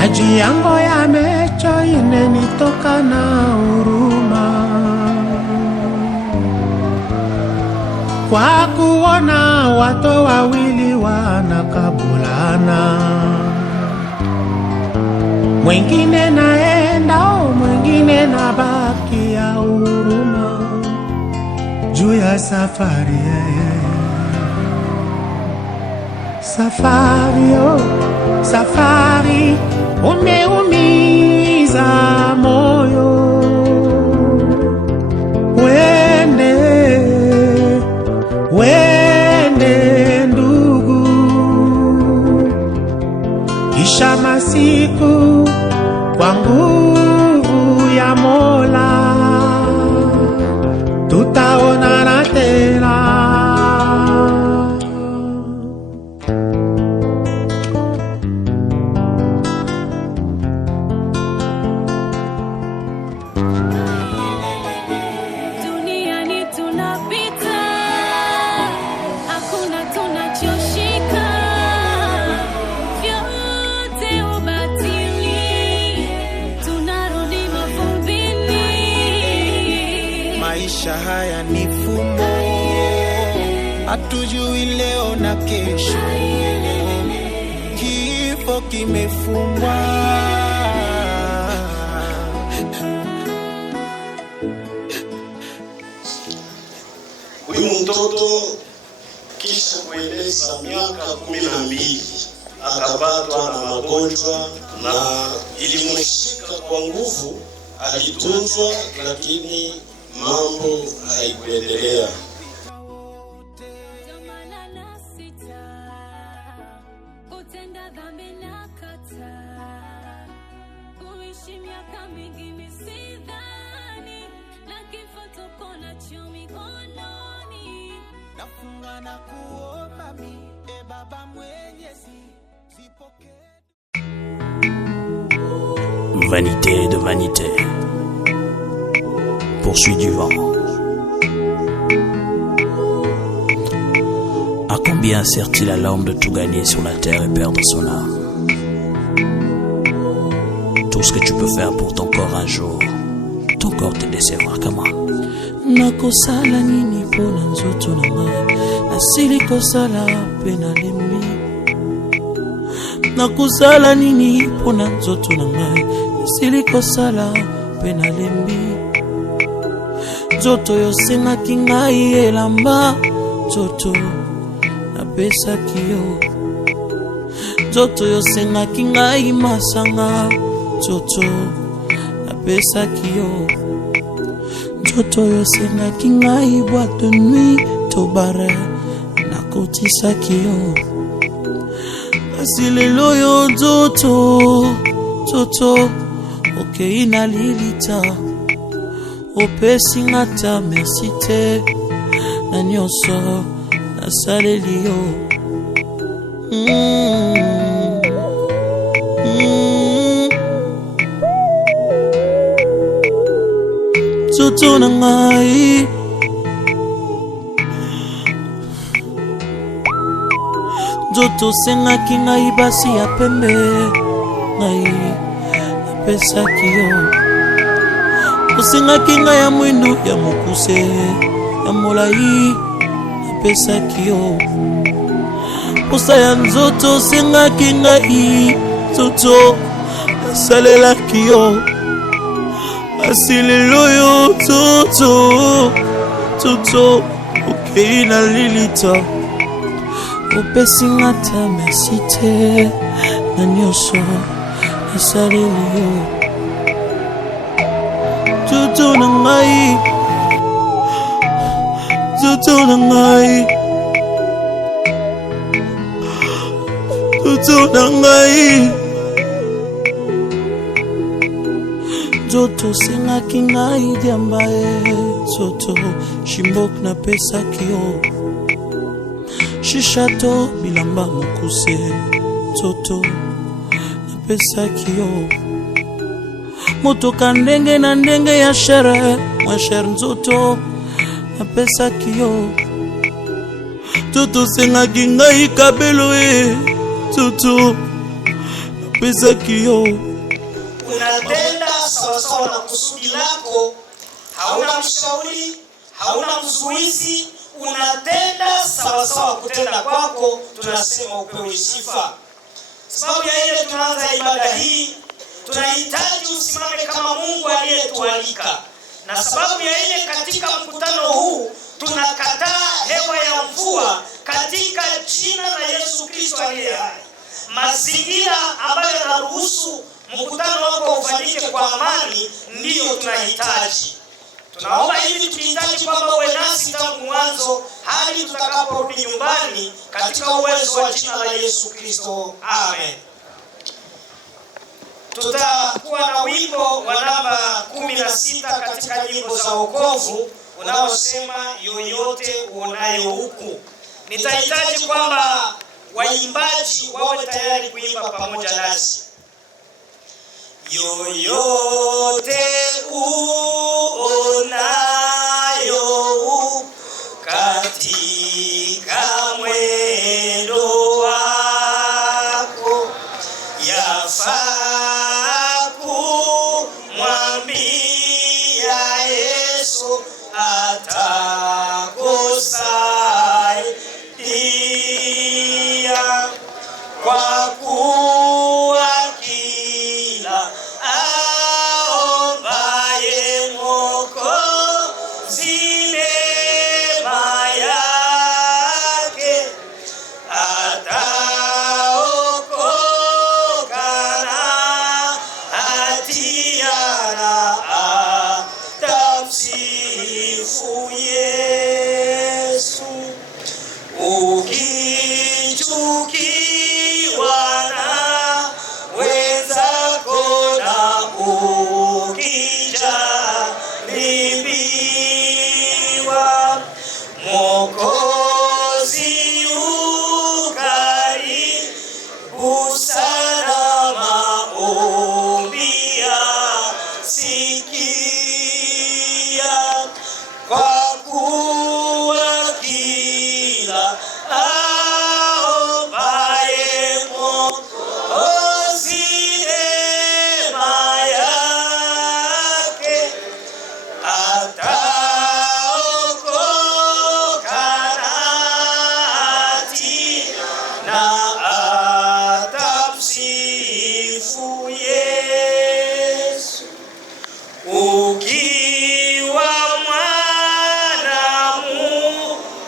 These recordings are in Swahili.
maji yango ya mecho inenitoka na huruma, kwa kuona watu wawili wanakabulana, mwingine naenda mwingine nabaki ya huruma juu ya safari. Safari, oh, safari, umeumiza moyo. Wende, wende ndugu, kisha masiku kwa nguvu ya Mola tutaonana tena. Maisha haya ni fumo, hatujui leo na kesho, kifo kimefungwa. Huyu mtoto kisha kueleza miaka 12 akapatwa na magonjwa na ilimshika kwa nguvu, alitunzwa lakini mambo haikuendelea. Vanité de vanité, poursuit du vent. À combien sert-il à l'homme de tout gagner sur la terre et perdre son âme? Tout ce que tu peux faire pour ton corps un jour, ton corps te décevra. Comment? Nakosala nini pona nzoto na ngai, nasili kosala pe nalembi. Nakosala nini pona nzoto na ngai, nasili kosala pe nalembi. Nzoto yosengaki ngai elamba, nzoto napesaki yo. Nzoto yosengaki ngai masanga, nzoto napesaki yo. Nzoto yosengaki ngai boîte de nuit to bare, nakotisaki yo. Kasi lelo yo nzoto, nzoto okei na lilita, opesi ngata merci te na nyonso nasaleli yo. Nzoto na ngai, nzoto sengaki ngai basi ya pembe, ngai napesaki yo. Osengaki ngai ya mwindu ya mokuse ya molai, napesaki yo. Posa ya nzoto sengaki ngai, nzoto nasalelaki yo. Asi lelo yo nzoto, nzoto okei na lilita, opesi ngata merci te na nyonso nasaleli yo. Nzoto na ngai, nzoto na ngai, nzoto na ngai. Nzoto sengaki ngai diamba nzoto shimbok napesaki yo. Shishato bilamba mokuse, nzoto napesaki yo. Motoka ndenge na ndenge ya shere, mwa shere nzoto napesaki yo. Nzoto sengaki ngai kabelo nzoto napesaki yo. Unatenda sawasawa na kusudi lako, hauna mshauri, hauna mzuizi, unatenda sawasawa kutenda kwako, tunasema upewe sifa. Sababu ya ile tunaanza ibada hii, tunahitaji usimame kama Mungu aliyetualika. Na sababu ya ile katika mkutano huu tunakataa hewa ya mvua katika jina la Yesu Kristo aliye hai. Mazingira ambayo yanaruhusu mkutano wako ufanyike kwa amani ndiyo tunahitaji. Tunaomba hivi tukihitaji kwamba uwe nasi tangu mwanzo hadi tutakaporudi nyumbani katika uwezo wa jina la Yesu Kristo. Amen. Tutakuwa na wimbo wa namba 16 katika nyimbo za wokovu unaosema yoyote uonayo huku. Nitahitaji kwamba waimbaji wawe tayari kuimba pamoja nasi. Yoyote uonayo katika mwendo wako, yafaa kumwambia Yesu atakusaidia, kwa kuwa kila aombaye Mwokozi neema yake ataokoka na hatia na atamsifu Yesu. Ukichukiwa na wenzako na ukijaribiwa, Mwokozi yu karibu sana, maombi yasikia, kwa kuwa kila aombaye Mwokozi neema yake ataokoka na hatia na atamsifu Yesu. Ukiwa mwana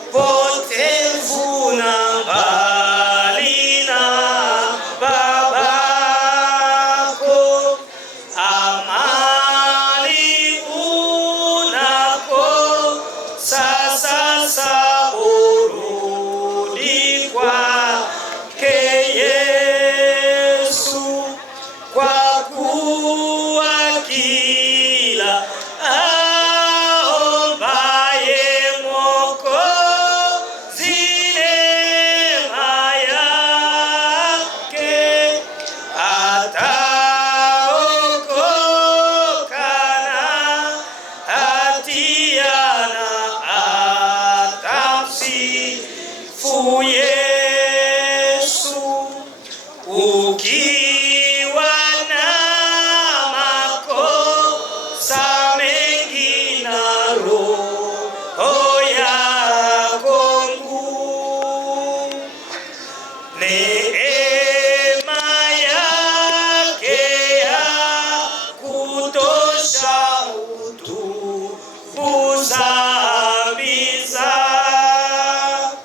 mpotevu na mbali na babako, amani unakosa sasa, urudi kwake Yesu, kwa kuwa kila aombaye Mwokozi neema yake ataokoka na hatia na atamsifu Yesu. Ukiwa na makosa mengi na roho yako ngumu, neema yake ya kutosha utubu dhambi zako,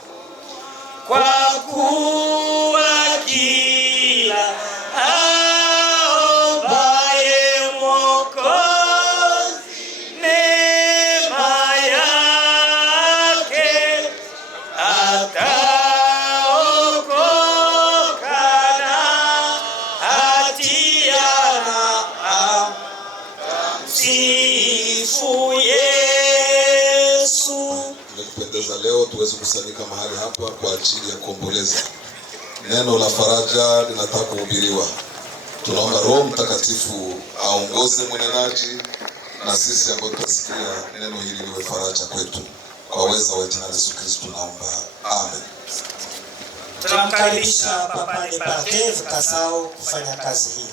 kwa kuwa kila aombaye Mwokozi neema yake ataokoka na hatia na atamsifu Yesu. Nimekupendeza leo tuweze kusanyika mahali hapa kwa ajili ya kuomboleza. Neno la faraja linataka kuhubiriwa. Tunaomba Roho Mtakatifu aongoze mwenenaji na sisi ambao tutasikia neno hili liwe faraja kwetu. Kwa uwezo wa jina la Yesu Kristo naomba. Amen. Tunamkaribisha Papa Departev Kasao kufanya kazi hii.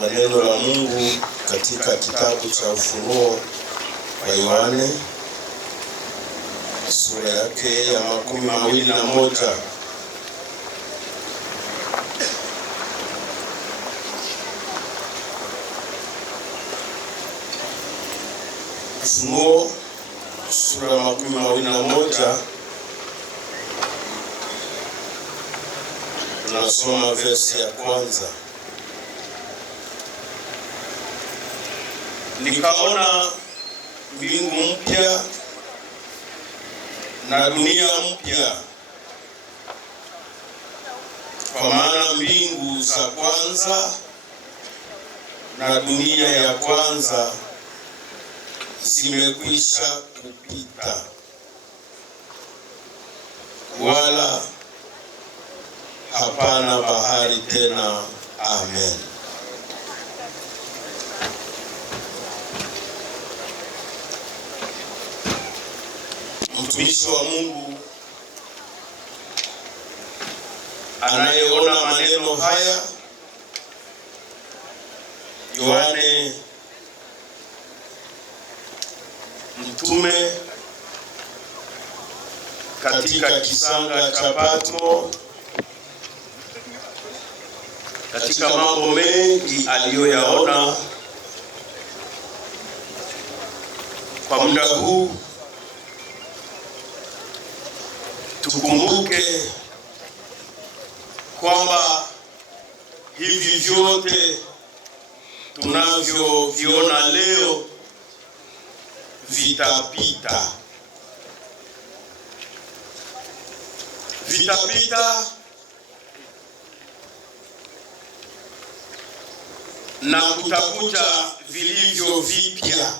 Neno la Mungu katika kitabu cha Ufunuo wa Yohane sura yake ya 21. Ufunuo sura ya 21 tunasoma verse ya kwanza. Nikaona mbingu mpya na dunia mpya, kwa maana mbingu za kwanza na dunia ya kwanza zimekwisha kupita, wala hapana bahari tena. Amen. Mtumishi wa Mungu anayeona maneno haya, Yohane mtume, katika kisanga cha Patmo, katika mambo mengi aliyoyaona kwa muda huu, tukumbuke kwamba hivi vyote tunavyoviona leo vitapita. Vitapita na kutakuja vilivyo vipya.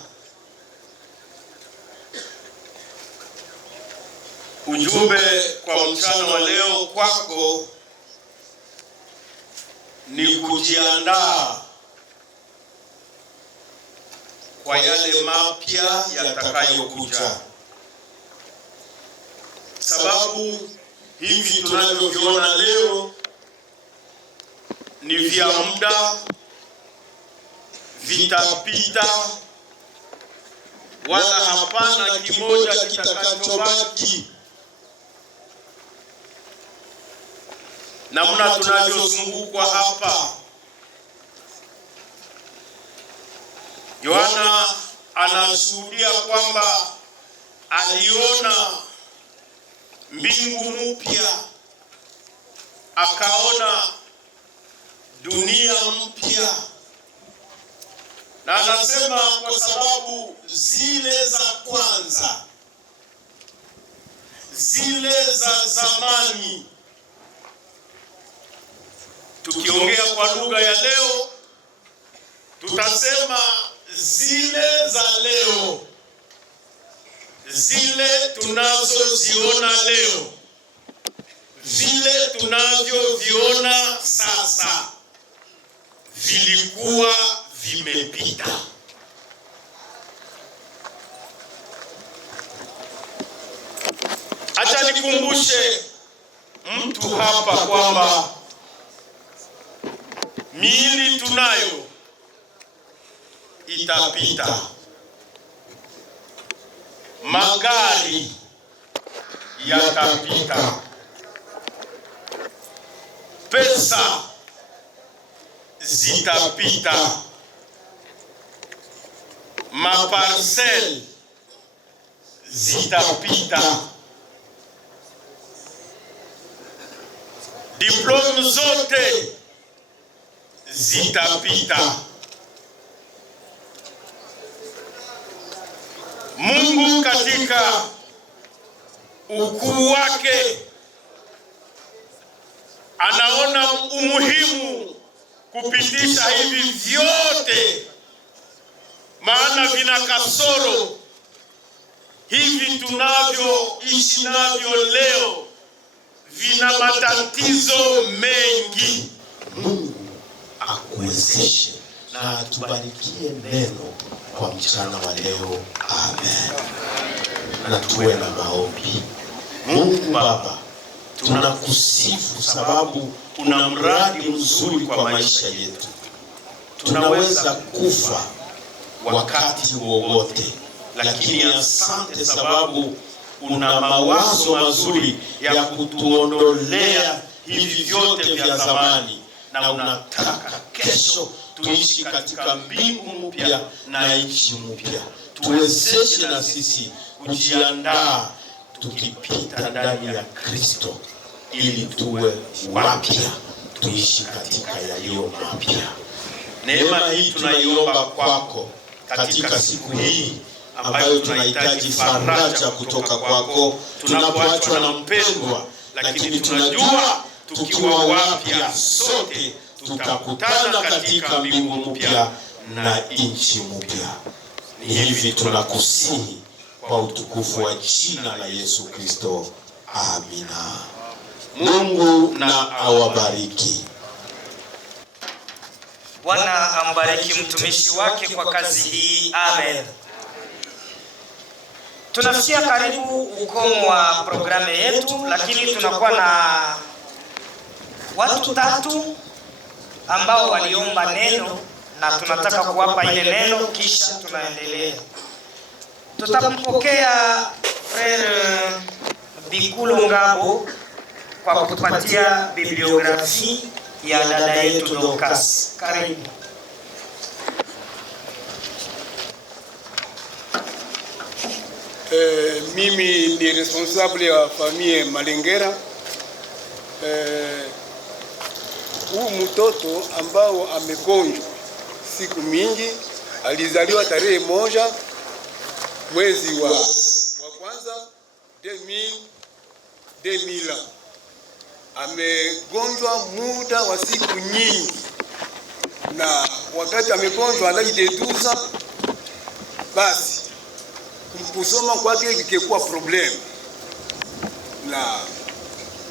Ujumbe kwa mchana wa leo kwako ni kujiandaa kwa yale mapya yatakayokuja, sababu hivi tunavyoviona leo ni vya muda, vitapita, wala hapana kimoja kitakachobaki. Namna tunavyozungukwa hapa, Yohana anashuhudia kwamba aliona mbingu mpya, akaona dunia mpya, na anasema kwa sababu zile za kwanza, zile za zamani, tukiongea kwa lugha ya leo tutasema zile za leo, zile tunazoziona leo, vile tunavyoviona sasa, vilikuwa vimepita. Acha nikumbushe mtu hapa kwamba miili tunayo itapita, magari yatapita, pesa zitapita, maparcel zitapita, diploma zote zitapita. Mungu katika ukuu wake anaona umuhimu kupitisha hivi vyote, maana vina kasoro. Hivi tunavyoishi navyo leo vina matatizo mengi. Mungu akuwezeshe na atubarikie neno kwa mchana wa leo. Amen. Na tuwe na maombi. Mungu Baba, tunakusifu sababu una mradi mzuri kwa maisha yetu. Tunaweza kufa wakati wowote, lakini asante sababu una mawazo mazuri ya kutuondolea hivi vyote vya zamani, na unataka kesho tuishi katika mbingu mpya na nchi mpya. Tuwezeshe na sisi kujiandaa tukipita ndani ya Kristo, ili tuwe wapya, tuishi katika yaliyo mapya. Neema hii tunaiomba kwako katika siku hii ambayo tunahitaji faraja kutoka kwako, tunapoachwa na mpendwa, lakini tunajua tukiwa wapya sote tutakutana katika mbingu mpya na nchi mpya. Ni hivi tunakusihi kwa utukufu wa jina la Yesu Kristo. Amina. Mungu na awabariki. Bwana ambariki mtumishi wake kwa kazi hii. Amen. Tunafikia karibu ukomo wa programu yetu, lakini tunakuwa na watu 3 ambao waliomba neno na tunataka kuwapa ile neno, kisha tunaendelea. Tutampokea Frere Bikulo Ngabo kwa kutupatia bibliografi ya dada yetu Dorcas. Karibu. Mimi ni responsable wa famille Malengera. Huu mtoto ambao amegonjwa siku mingi, alizaliwa tarehe 1 mwezi wa kwanza 2000. Amegonjwa muda wa siku nyingi, na wakati amegonjwa anajideduza, basi kusoma kwake ikikuwa problem, na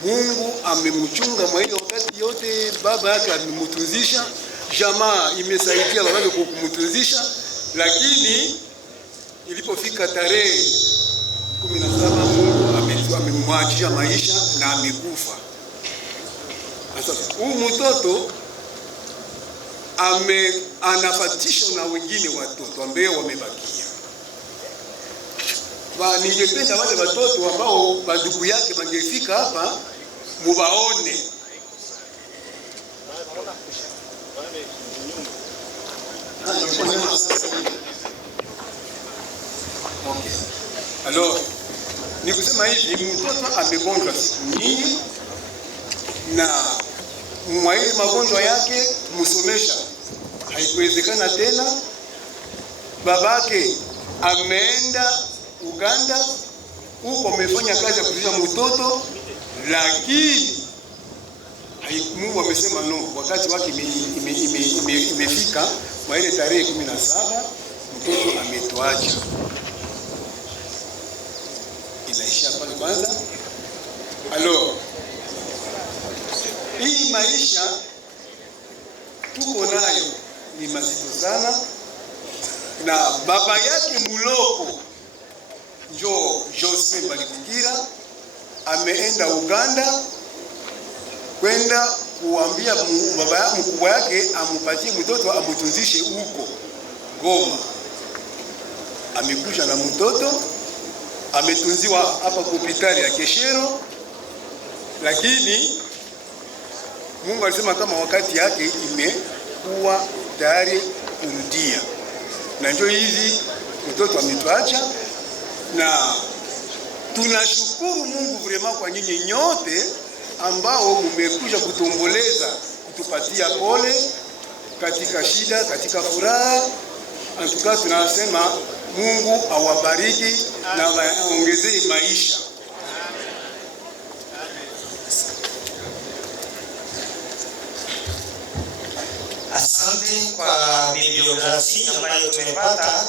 Mungu amemchunga mwa ile wakati yote. Baba yake amemtunzisha, jamaa imesaidia baba yake kumtunzisha, lakini ilipofika tarehe 17 Mungu amemwachia maisha na amekufa. Sasa huyu mtoto anafatishwa na wengine watoto ambao wamebakia. Ningependa wale watoto ambao bandugu yake bangefika hapa mubaone. Okay. Alors, nikusema hivi, mtoto amegonjwa siku nyingi, na mwa ile magonjwa yake kumsomesha haikuwezekana tena. Babake ameenda Uganda, huko amefanya kazi ya kutunza mtoto, lakini Mungu amesema no, wakati wake imefika. Kwa ile tarehe 17 mtoto ametuacha. Inaisha pale kwanza. Alors, hii maisha tuko nayo ni mazito sana, na baba yake muloko njo Joseph Balikira ameenda Uganda kwenda kuambia baba mkubwa yake amupatie mtoto amutunzishe huko Goma. Amekuja na mtoto, ametunziwa hapa hospitali ya Keshero, lakini Mungu alisema kama wakati yake imekuwa tayari kurudia, na ndio hivi mtoto ametuacha. Na tunashukuru Mungu vraiment kwa nyinyi nyote ambao mmekuja kutomboleza, kutupatia pole katika shida, katika furaha. Antuka tunasema Mungu awabariki na aongezee maisha. Asante kwa bibliografi ambayo tumepata.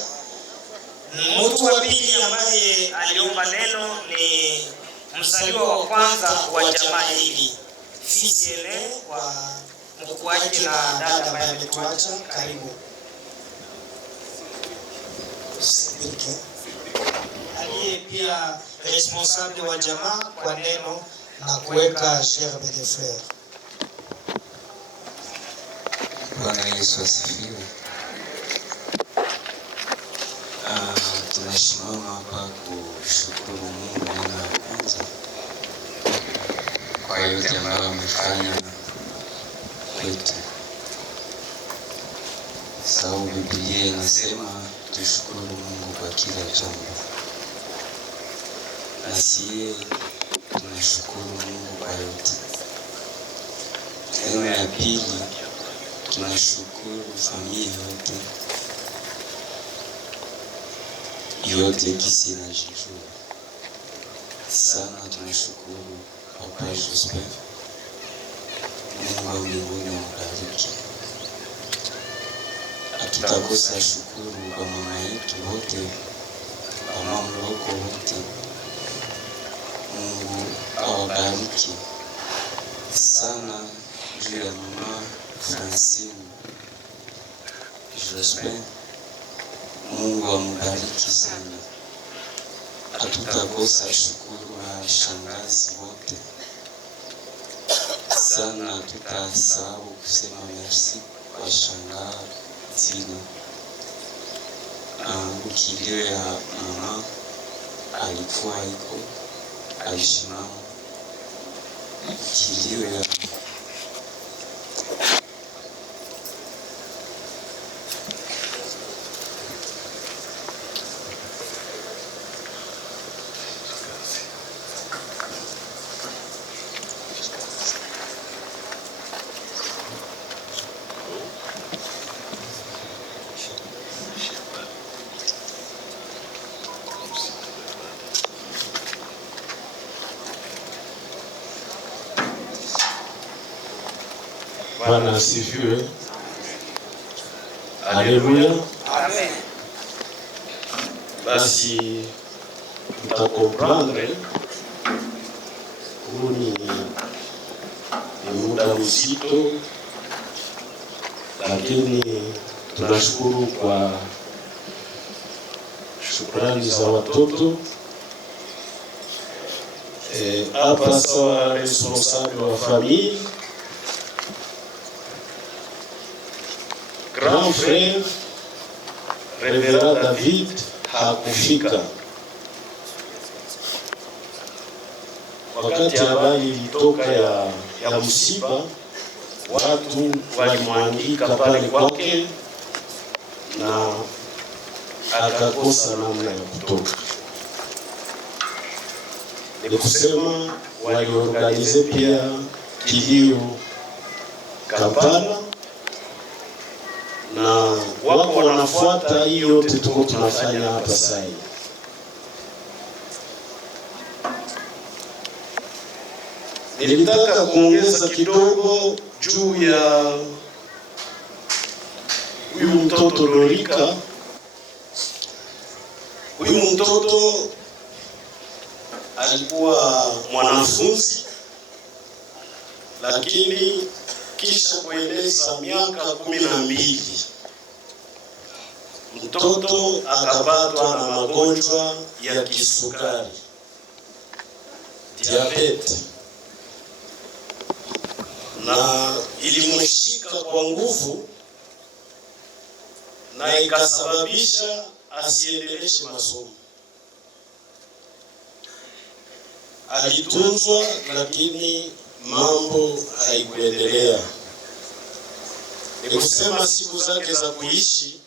Mtu wa pili ambaye aliomba neno ni mzaliwa wa kwanza wa jamaa hili, Fisiele wa mkuaji na dada ambaye ametuacha. Karibu. Aliye pia responsable wa jamaa kwa neno na kuweka gerbe de fleur. Bwana Yesu asifiwe. Tunasimama hapa kushukuru Mungu na kwanza kwa yote ambayo amefanya kwetu. Sababu Biblia inasema tushukuru Mungu kwa kila jambo. Na sisi tunashukuru Mungu kwa yote. Neno ya pili, tunashukuru familia yote kisi na jijua. Sana tunashukuru Papa Joseph. Mungu wa mbinguni ambariki. Hatutakosa shukuru kwa mama yetu wote, kwa mama wako wote. Mungu awabariki sana juu ya mama Francine Jospin. Mungu ambariki sana. Hatutakosa shukuru wa shangazi wote sana. Tutasahau kusema merci kwa shangazi Zina. Ukilio ya mama alikuwa iko alishimama. Ukilio ya Bwana asifiwe. Haleluya. Amen. Basi mtakomprendre huu ni muda mzito, lakini tunashukuru kwa shukrani za watoto. Hapa sawa responsable wa famille, grand frère Reverend David hakufika. Wakati habari ilitoka ya msiba, watu walimwandika pale kwake na akakosa namna ya kutoka. Ni kusema waliorganize pia kilio Kampala, na wako wanafuata hii yote tuko tunafanya hapa sasa. Nilitaka kuongeza kidogo juu ya huyu mtoto Lorika. Huyu mtoto alikuwa mwanafunzi, lakini kisha kueleza miaka 12 mtoto akapatwa na magonjwa ya kisukari, diabetes, na ilimshika kwa nguvu na ikasababisha asiendeleshe masomo. Alitunzwa lakini mambo haikuendelea. Ni kusema siku zake za kuishi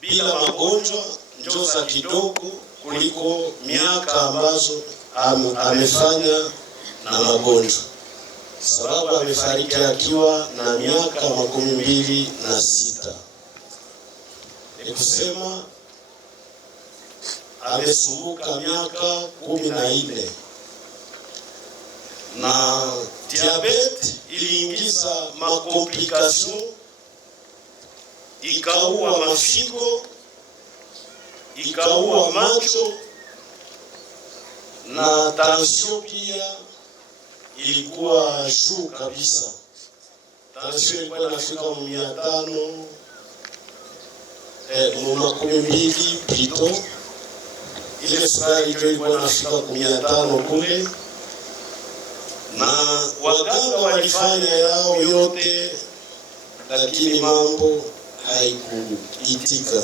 bila magonjwa njoo za kidogo kuliko miaka ambazo amefanya na magonjwa, sababu amefariki akiwa na miaka 26. Ni kusema amesumbuka miaka 14, na diabetes iliingiza makomplikasyon, ikaua mafigo, ikaua macho, na tension pia ilikuwa juu kabisa. Tension ilikuwa inafika 500 200 plutôt. Ile sukari ilikuwa inafika 500 kule, na waganga walifanya yao yote, lakini mambo haikuitika.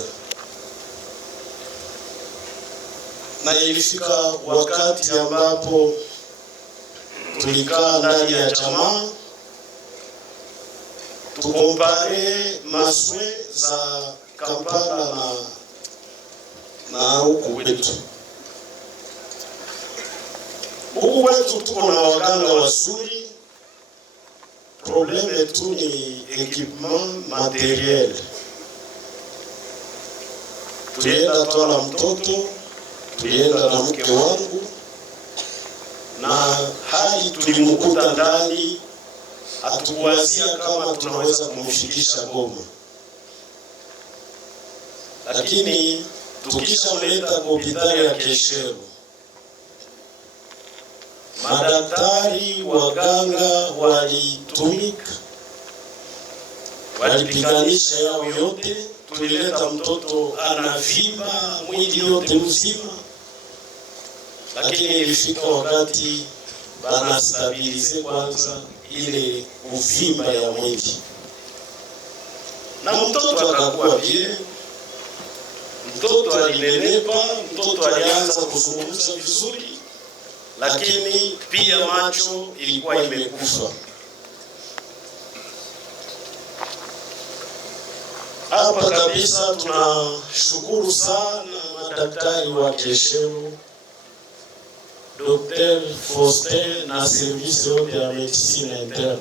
Na ilifika wakati ambapo tulikaa ndani ya jamaa tukompare maswe za Kampala na huku kwetu. Huku kwetu tuko na waganga wazuri, probleme tu ni equipement materiel. Tulienda twala mtoto, tulienda na mke wangu, na hali tulimkuta ndani, hatukuwazia kama tunaweza kumfikisha Goma. Lakini tukishamleta kwa hospitali ya Keshero, madaktari waganga walitumika, walipiganisha yao yote. Tulileta mtoto anavimba mwili yote mzima, lakini ilifika wakati banastabilize kwanza ile uvimba ya mwili, na mtoto akakuwa bien. Mtoto alinenepa, mtoto alianza kuzungumza vizuri, lakini pia macho ilikuwa imekufa. Hapa kabisa tunashukuru sana madaktari wa Keshero, Dr. Faustin na service yote ya medicine interne.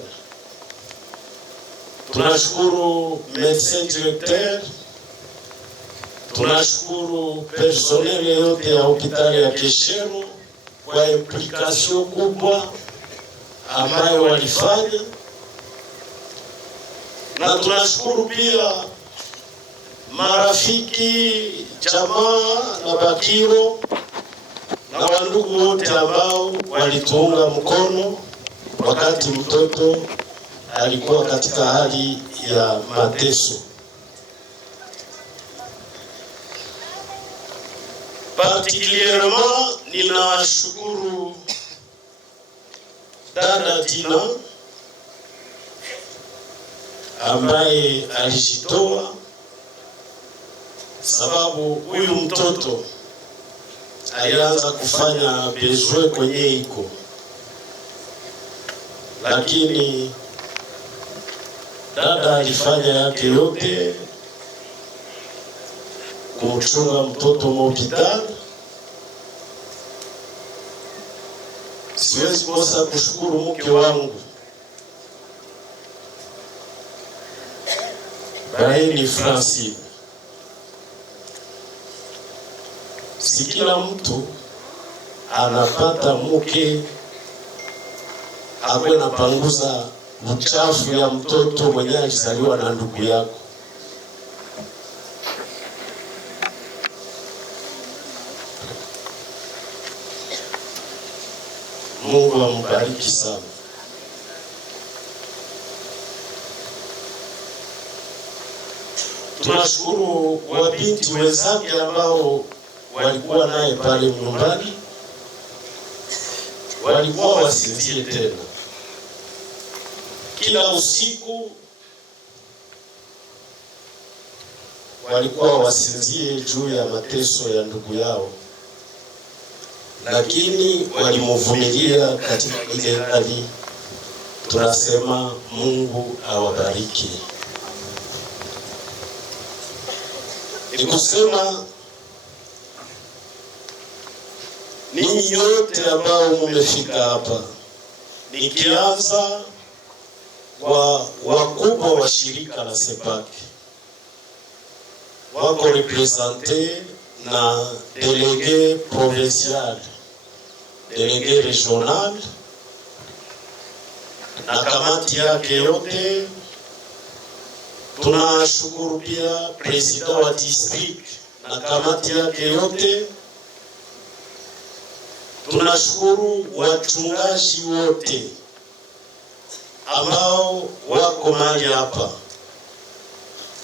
Tunashukuru médecin directeur, tunashukuru personnel yote ya hospitali ya Keshero kwa implikasyon kubwa ambayo walifanya, na tunashukuru pia marafiki, jamaa na Bakiro na wandugu wote ambao walituunga mkono wakati mtoto alikuwa katika hali ya mateso. Particulièrement ninashukuru dada Tina ambaye alijitoa, sababu huyu mtoto alianza kufanya bezwe kwenye iko, lakini dada alifanya yake yote kumchunga mtoto hospitali. Siwezi kosa kushukuru mke wangu Baeni Francine. Si kila mtu anapata mke akwe na panguza uchafu ya mtoto mwenye alizaliwa na ndugu yako. Mungu ambariki sana. Tunashukuru wabinti wenzake ambao walikuwa naye pale nyumbani, walikuwa wasinzie tena. Kila usiku walikuwa wasinzie juu ya mateso ya ndugu yao, lakini walimuvumilia katika ile hali. Tunasema Mungu awabariki. Ni kusema ninyi yote ambao mmefika hapa, nikianza kwa wakubwa wa shirika la Sepak, wako represente na délégué provincial, délégué régional na kamati yake yote. Tunashukuru pia president wa district na kamati yake yote. Tunashukuru wachungaji wote ambao wako mahali hapa.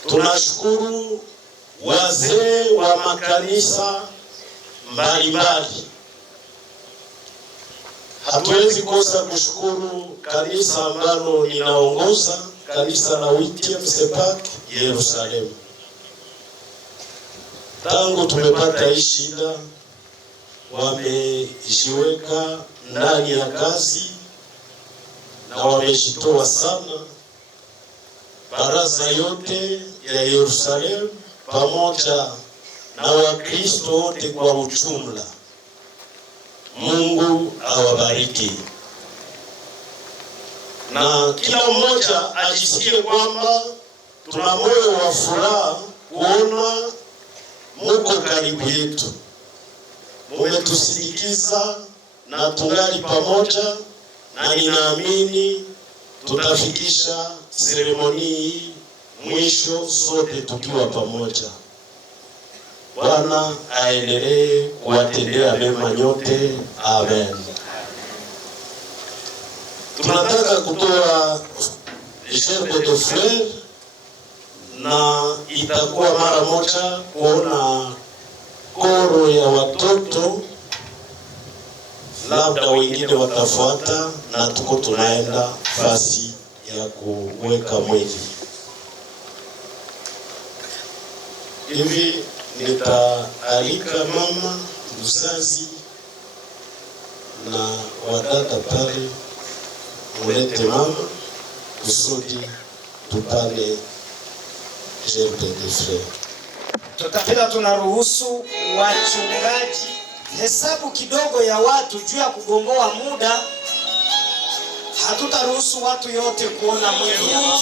Tunashukuru wazee wa makanisa mbalimbali. Hatuwezi kosa kushukuru kanisa ambalo ninaongoza, kanisa la WTM Sepak Yerusalemu. Tangu tumepata hii shida, wamejiweka ndani ya kazi na wamejitoa sana. Baraza yote ya Yerusalemu pamoja na Wakristo wote kwa ujumla, Mungu awabariki. Na kila mmoja ajisikie kwamba tuna moyo wa furaha kuona muko karibu yetu. Mumetusindikiza na tungali pamoja, na ninaamini tutafikisha seremoni hii mwisho sote tukiwa pamoja. Bwana aendelee kuwatendea mema nyote. Amen. Tunataka kutoa gerbe de fleur na itakuwa mara moja kuona koro ya watoto, labda wengine watafuata, na tuko tunaenda fasi ya kuweka mwili. Hivi nitaalika mama mzazi na wadada pale, mulete mama kusudi tupane gerbe de fleur. Tutapenda tunaruhusu wachungaji hesabu kidogo ya watu juu ya kugomboa muda. Hatutaruhusu watu yote kuona mwili hapa.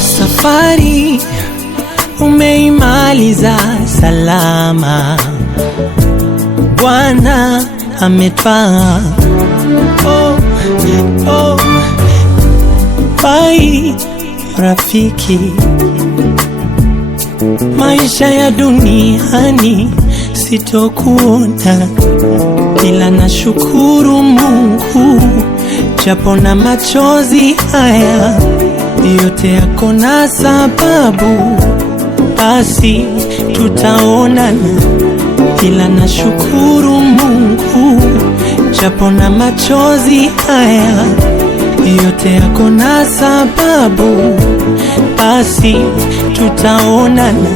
Safari umeimaliza salama, Bwana ametwaa. Oh, oh, bai rafiki, maisha ya duniani sitokuona, ila nashukuru Mungu japo na machozi haya yote yako na sababu, basi tutaonana, ila nashukuru Mungu japo na machozi haya yote yako na sababu, basi tutaonana.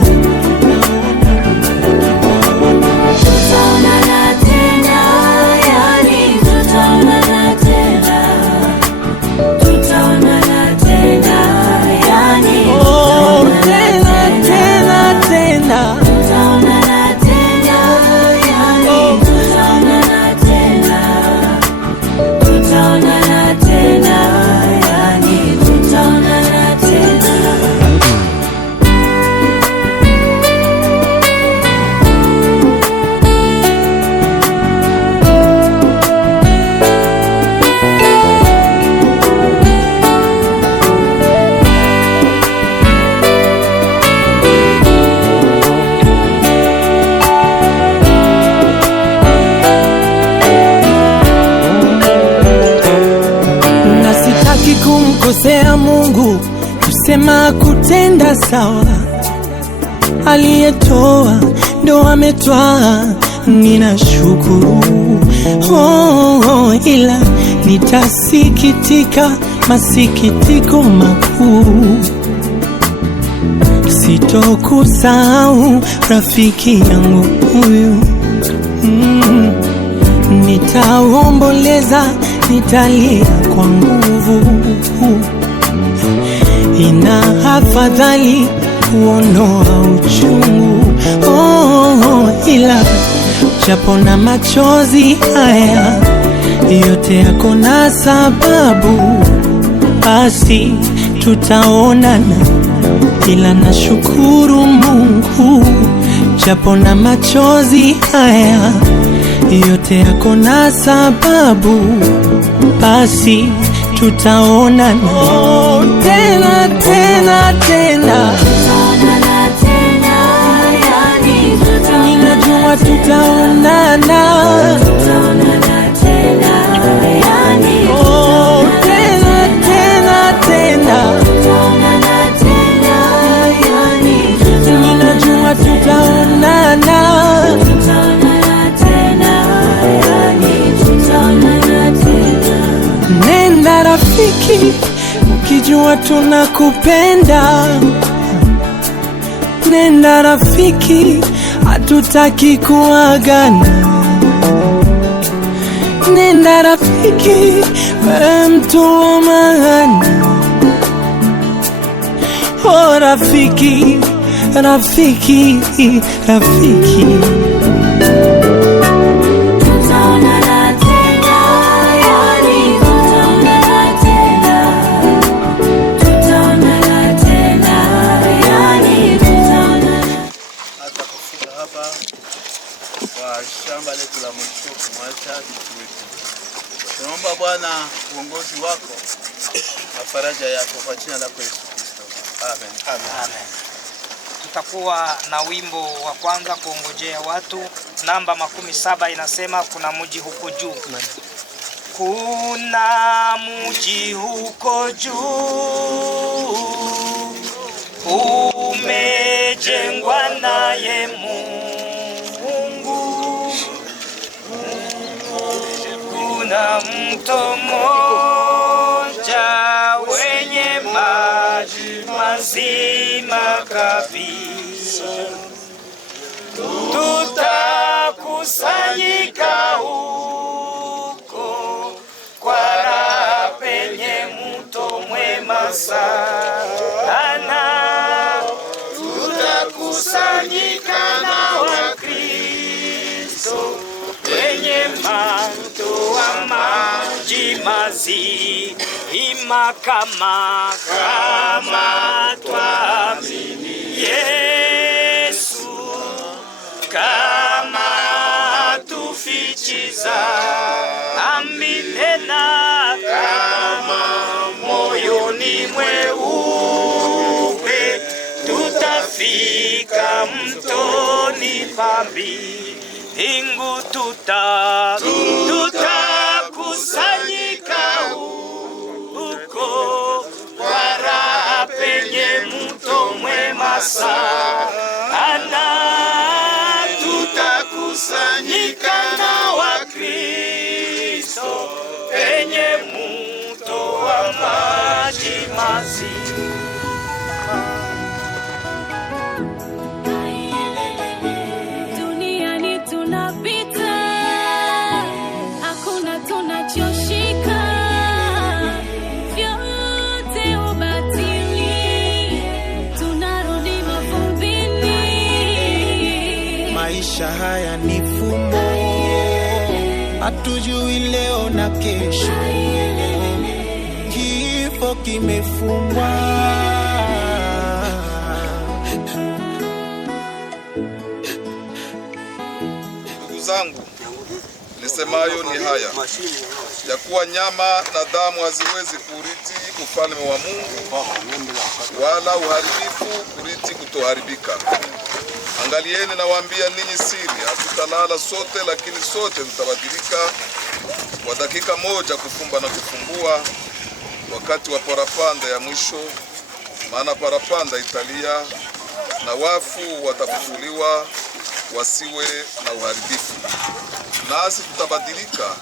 Kumkosea Mungu, kusema kutenda sawa, aliyetoa ndo ametwaa, ninashukuru. Ila nitasikitika masikitiko makuu. Sitokusahau rafiki yangu huyu, nitaomboleza, nitalia kwa nguvu. Ina afadhali kuondoa uchungu, ila japo na machozi haya yote yako na sababu, basi tutaonana. Ila nashukuru Mungu, japo na machozi haya yote yako na sababu, basi tutaonana. Tena tena tena, ninajua tutaonana. Nenda rafiki, ukijua tunakupenda. Nenda rafiki, hatutaki kuagana. Nenda rafiki, wewe mtu wa maana. Oh rafiki, rafiki, rafiki. Shamba letu la mwisho kumwacha vitu wetu. Tunaomba Bwana uongozi wako na faraja yako kwa jina lako Yesu Kristo. Amen. Amen. Amen. Tutakuwa na wimbo wa kwanza kuongojea watu, namba 17 inasema kuna mji huko juu. Kuna mji huko juu umejengwa naye Mungu. Kuna mto mmoja wenye maji mazima kabisa. Tutakusanyika huko kwa raha penye mto mwema sana. Tutakusanyika na Wakristo wenye mto wa maji mazima, kama twamini Yesu, kama tufichiza tena, kama moyoni mweupe, tutafika mtoni pambi Ingu tutakusanyika huko kwa raha penye mto mwema sana. Tutakusanyika na Wakristo penye mto wa maji mazima. Maisha haya ni fumo, hatujui leo na kesho. Kifo kimefungwa. Ndugu zangu, nisemayo ni haya, ya kuwa nyama na damu haziwezi kurithi ufalme wa Mungu, wala uharibifu kurithi kutoharibika. Angalieni, nawaambia ninyi siri, hatutalala sote, lakini sote tutabadilika kwa dakika moja, kufumba na kufumbua, wakati wa parapanda ya mwisho. Maana parapanda italia na wafu watafufuliwa, wasiwe na uharibifu. Nasi tutabadilika,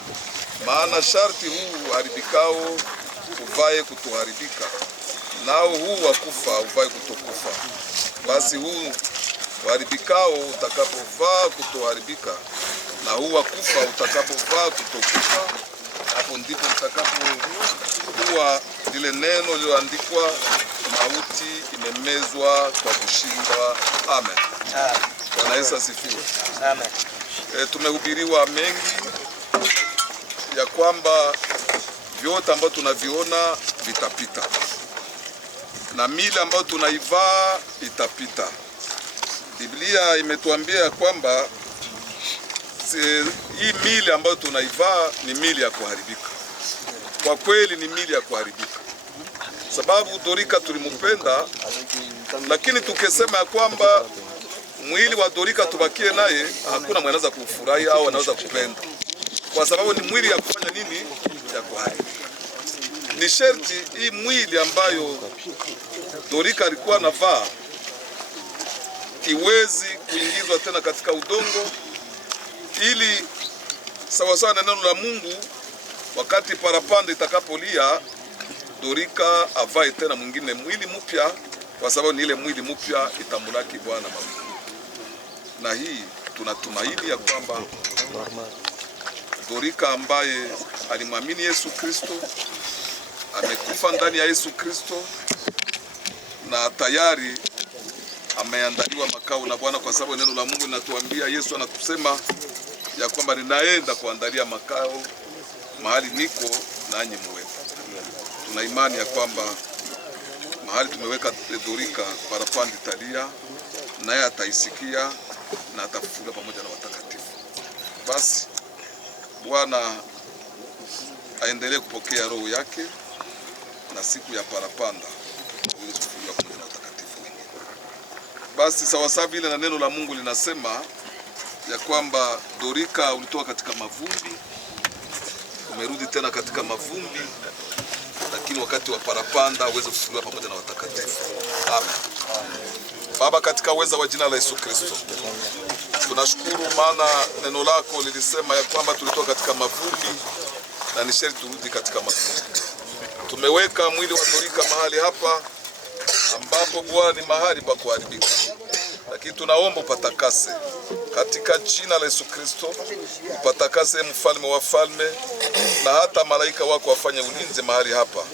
maana sharti huu haribikao uvae kutoharibika, nao huu wa kufa uvae kutokufa. Basi huu uharibikao utakapovaa kutoharibika, na huu wa kufa utakapovaa kutokufa, hapo ndipo utakapokuwa lile neno lililoandikwa, mauti imemezwa kwa kushindwa. Amen. Bwana Yesu asifiwe. Amen. Tumehubiriwa mengi ya kwamba vyote ambavyo tunaviona vitapita na mili ambayo tunaivaa itapita. Biblia imetuambia kwamba hii mili ambayo tunaivaa ni mili ya kuharibika. Kwa kweli ni mili ya kuharibika, sababu Dorika tulimpenda, lakini tukisema ya kwamba mwili wa Dorika tubakie naye, hakuna mwanaweza kufurahi au anaweza kupenda, kwa sababu ni mwili ya kufanya nini? Ya kuharibika. Ni sherti hii mwili ambayo Dorika alikuwa anavaa iwezi kuingizwa tena katika udongo, ili sawasawa na neno la Mungu, wakati parapanda itakapolia, Dorika avae tena mwingine mwili mpya, kwa sababu ni ile mwili mpya itamulaki Bwana mawingu. Na hii tunatumaini ya kwamba Dorika ambaye alimwamini Yesu Kristo, amekufa ndani ya Yesu Kristo, na tayari ameandaliwa makao na Bwana, kwa sababu neno la Mungu linatuambia, Yesu anatusema ya kwamba ninaenda kuandalia makao mahali niko nanyi muwepo. Tuna imani ya kwamba mahali tumeweka Dorika, parapanda italia, naye ataisikia na atafufuka pamoja na watakatifu. Basi Bwana aendelee kupokea roho yake, na siku ya parapanda aweze kufufuka pamoja na watakatifu wengine. Basi sawasawa vile na neno la Mungu linasema ya kwamba Dorika ulitoka katika mavumbi, umerudi tena katika mavumbi, lakini wakati wa parapanda uweze kufufuka pamoja na watakatifu. Amen. Baba, katika uweza wa jina la Yesu Kristo, tunashukuru maana neno lako lilisema ya kwamba tulitoka katika mavumbi na ni sharti turudi katika mavumbi. Tumeweka mwili wa Dorika mahali hapa ambapo Bwana ni mahali pa kuharibika, lakini tunaomba upatakase katika jina la Yesu Kristo. Upatakase mfalme wa falme, na hata malaika wako wafanye ulinzi mahali hapa,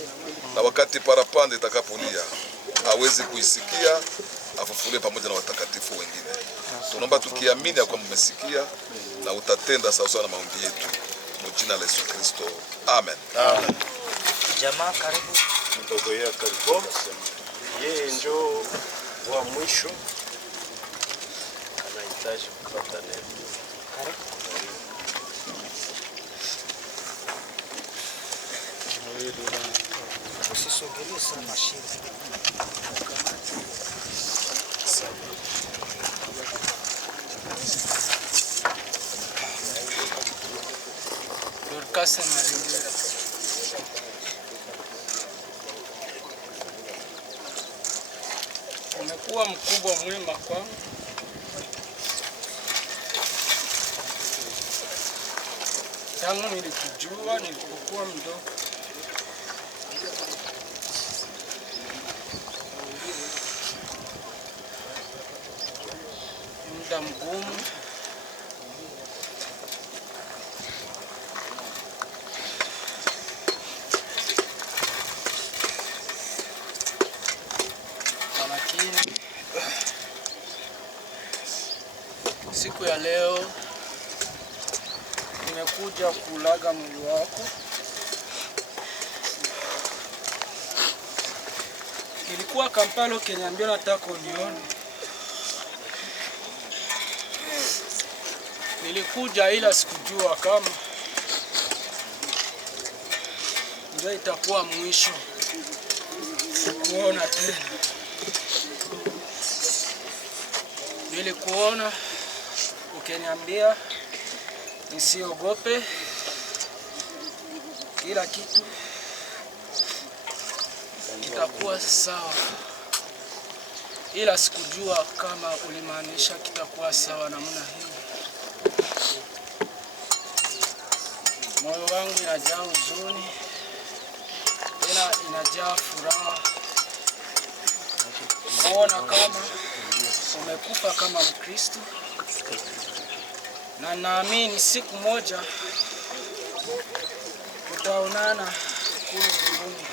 na wakati parapanda itakapolia aweze kuisikia, afufulie pamoja na watakatifu wengine. Tunaomba tukiamini ya kwamba umesikia na utatenda sawasawa na maombi yetu, kwa jina la Yesu Kristo. Amen. Amen. Jamaa karibu. Mdogo yeye karibu. Yeye ndio wa mwisho anahitaji kupata neno. Usisogelee sana shida. Dorcas mazingira. Umekuwa mkubwa mwema kwangu. Tangu nilikujua nilipokuwa mdogo. Muda mgumu, lakini siku ya leo nimekuja kulaga mwili wako. Nilikuwa Kampala ukiniambia nataka unione. Nilikuja ila sikujua kama ndio itakuwa mwisho kuona tena. Nilikuona ukiniambia nisiogope, kila kitu kitakuwa sawa, ila sikujua kama ulimaanisha kitakuwa sawa namna hii. Moyo wangu inajaa huzuni tena inajaa furaha kuona kama umekufa kama Mkristo, na naamini siku moja tutaonana kule mbinguni.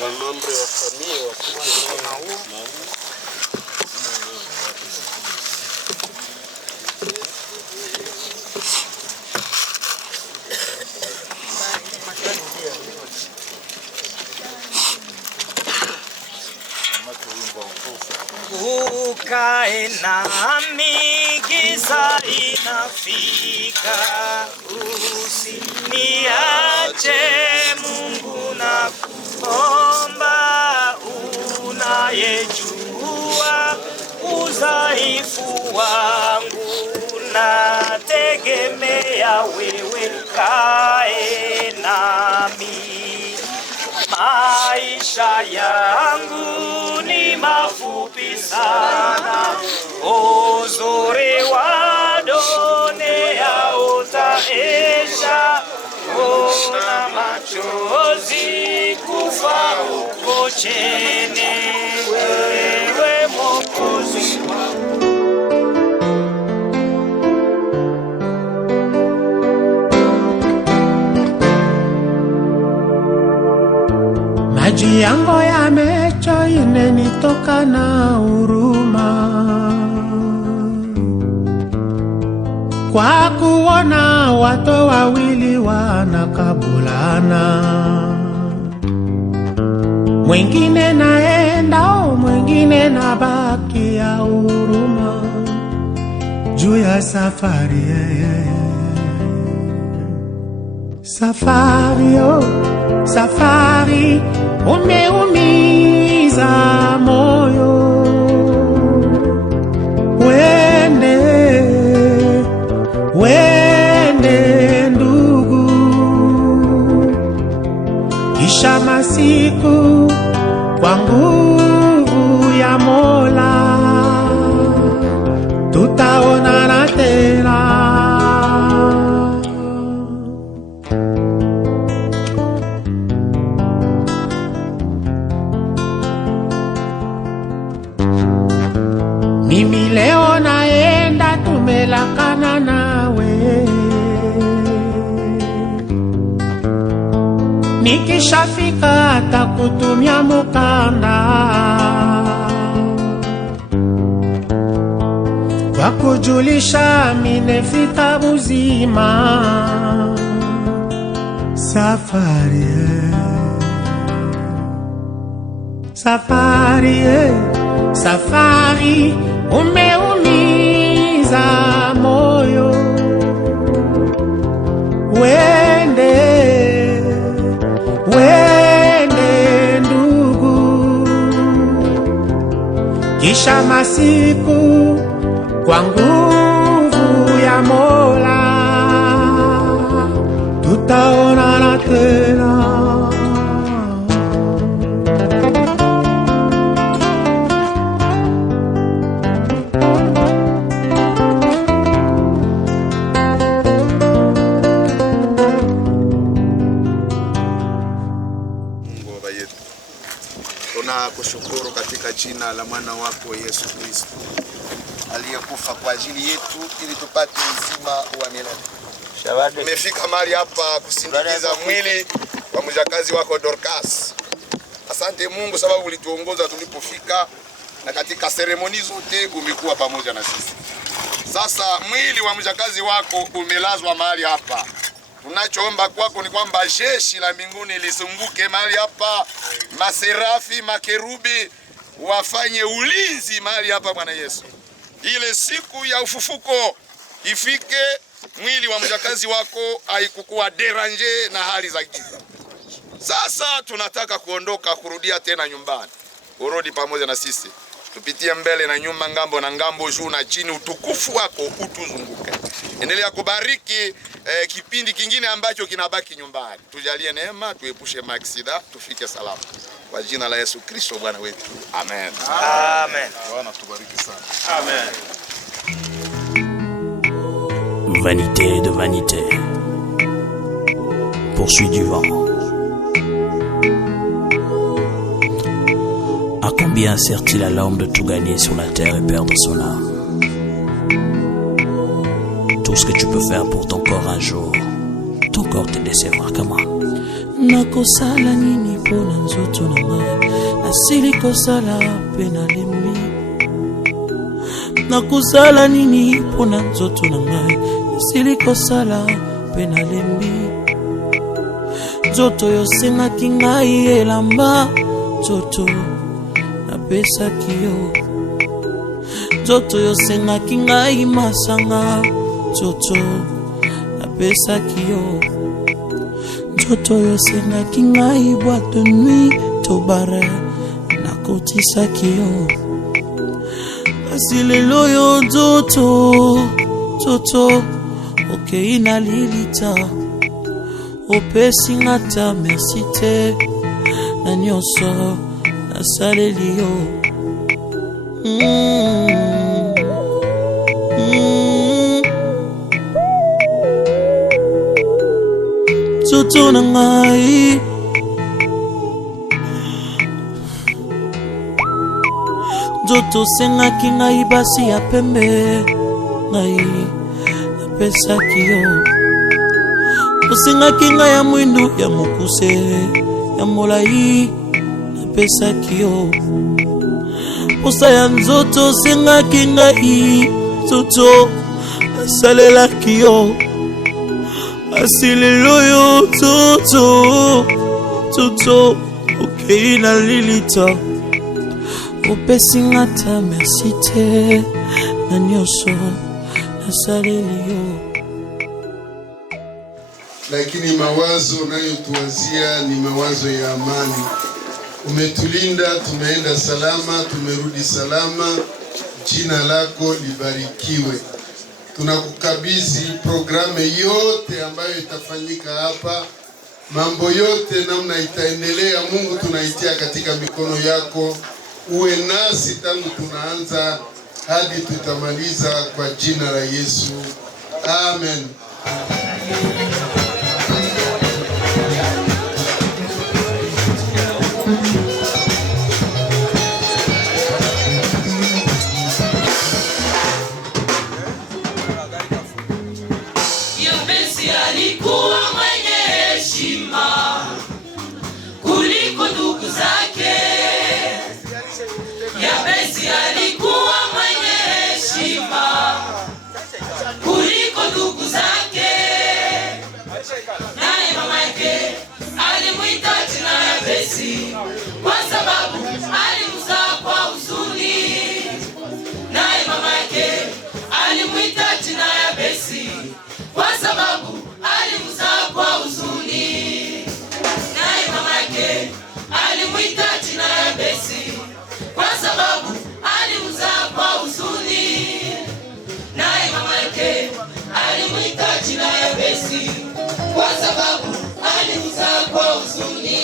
Mambo ya familia ukae nami, giza inafika, usiniache Mungu na kuomba, unayejua udhaifu wangu, nategemea wewe, kae nami. Maisha yangu ni mafupi sana, uzuri wa dunia utaisha, una machozi kufa uko chini, wewe Mwokozi wangu. Maji yangu yamecho inenitoka na huruma, kwa kuona watu wawili wanakabulana, mwingine naenda, mwingine nabaki ya huruma juu ya safari. Safari, oh, safari, umeumiza moyo. Wende, wende ndugu, kisha masiku kwa nguvu ya Mola tutaonana tena. Mimi leo naenda, tumelakana nawe, nikishafika takutumia mukanda kwa kujulisha minefika buzima. Safari, safari, safari, umeumiza moyo. Wende, wende ndugu, kisha masiku kwa nguvu ya Mola tutaonana tena. Tunakushukuru katika jina la mwana wako Yesu Kristo aliyekufa kwa ajili yetu ili tupate uzima wa milele. Tumefika mahali hapa kusindikiza mwili wa mjakazi wako Dorcas. Asante Mungu sababu ulituongoza tulipofika, na katika seremoni zote umekuwa pamoja na sisi. Sasa mwili wa mjakazi wako umelazwa mahali hapa. Tunachoomba kwako ni kwamba jeshi la mbinguni lisunguke mahali hapa, maserafi, makerubi wafanye ulinzi mahali hapa Bwana Yesu. Ile siku ya ufufuko ifike, mwili wa mjakazi wako haikukuwa deranje na hali za giza. Sasa tunataka kuondoka kurudia tena nyumbani. Urudi pamoja na sisi. Tupitie mbele na nyuma, ngambo na ngambo, juu na chini, utukufu wako utuzunguke. Endelea kubariki kipindi kingine ambacho kinabaki nyumbani. Tujalie neema, tuepushe maaksida, tufike salama. Kwa jina la Yesu Kristo Bwana wetu. Amen. Amen. Bwana tubariki sana. Amen. vanité de vanité, poursuit du vent. À combien sert-il à l'homme de tout gagner sur la terre et perdre son âme? Tout ce que tu peux faire pour ton corps un jour, ton corps te décevra. Comment? Nakosala nini pona nzoto na ngai, nasili kosala pe nalembi. Nakosala nini pona nzoto na ngai, nasili kosala pe nalembi. Nzoto yosengaki ngai elamba, nzoto napesaki yo. Nzoto yosengaki ngai masanga, nzoto napesaki yo. Nzoto yosengaki ngai boîte de nuit to bare, nakotisaki yo. Kasi lelo yo nzoto okei na lilita, opesi ngata merci te na nyonso nasaleli yo. Nzoto na ngai, nzoto sengaki ngai basi ya pembe, ngai napesaki yo. Osengaki ngai ya mwindu ya mokuse ya molai, napesaki yo. Posa ya nzoto sengaki ngai, nzoto nasalelaki yo. Asilelo yo nzoto okei na lilita, opesi ngata merci te na nyonso nasaleli yo. Lakini mawazo unayotuwazia ni mawazo ya amani. Umetulinda, tumeenda salama, tumerudi salama. Jina lako libarikiwe. Tunakukabidhi programu yote ambayo itafanyika hapa, mambo yote namna itaendelea. Mungu, tunaitia katika mikono yako. Uwe nasi tangu tunaanza hadi tutamaliza, kwa jina la Yesu, amen. Alikuwa mwenye heshima kuliko ndugu zake. Yabesi alikuwa mwenye heshima kuliko ndugu zake. Naye mama yake alimuita jina Yabesi kwa sababu alimzaa kwa huzuni. Naye mama yake alimuita jina Yabesi kwa sababu alimzaa kwa huzuni. Naye mama yake alimuita jina Yabesi kwa sababu alimzaa kwa huzuni. Naye mama yake alimuita jina Yabesi kwa sababu alimzaa kwa huzuni.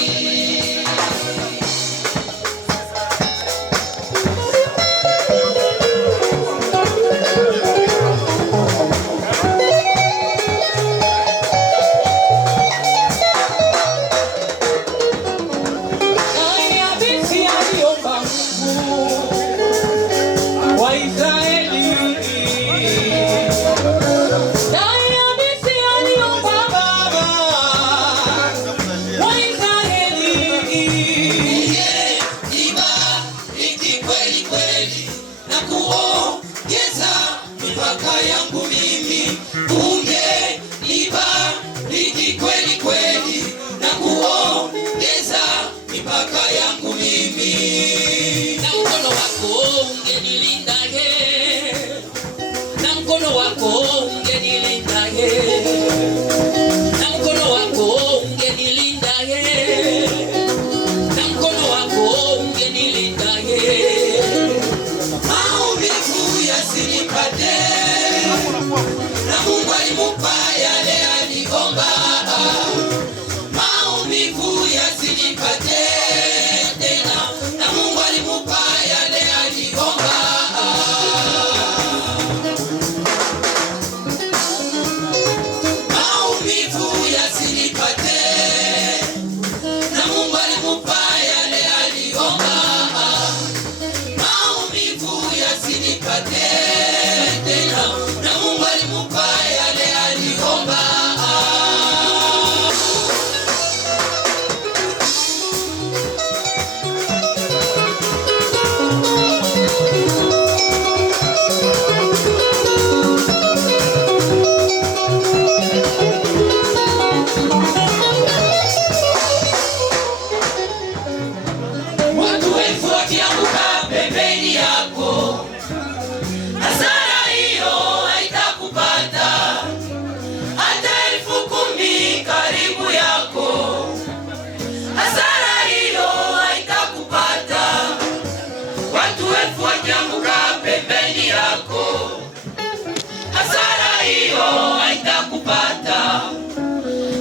haitakupata,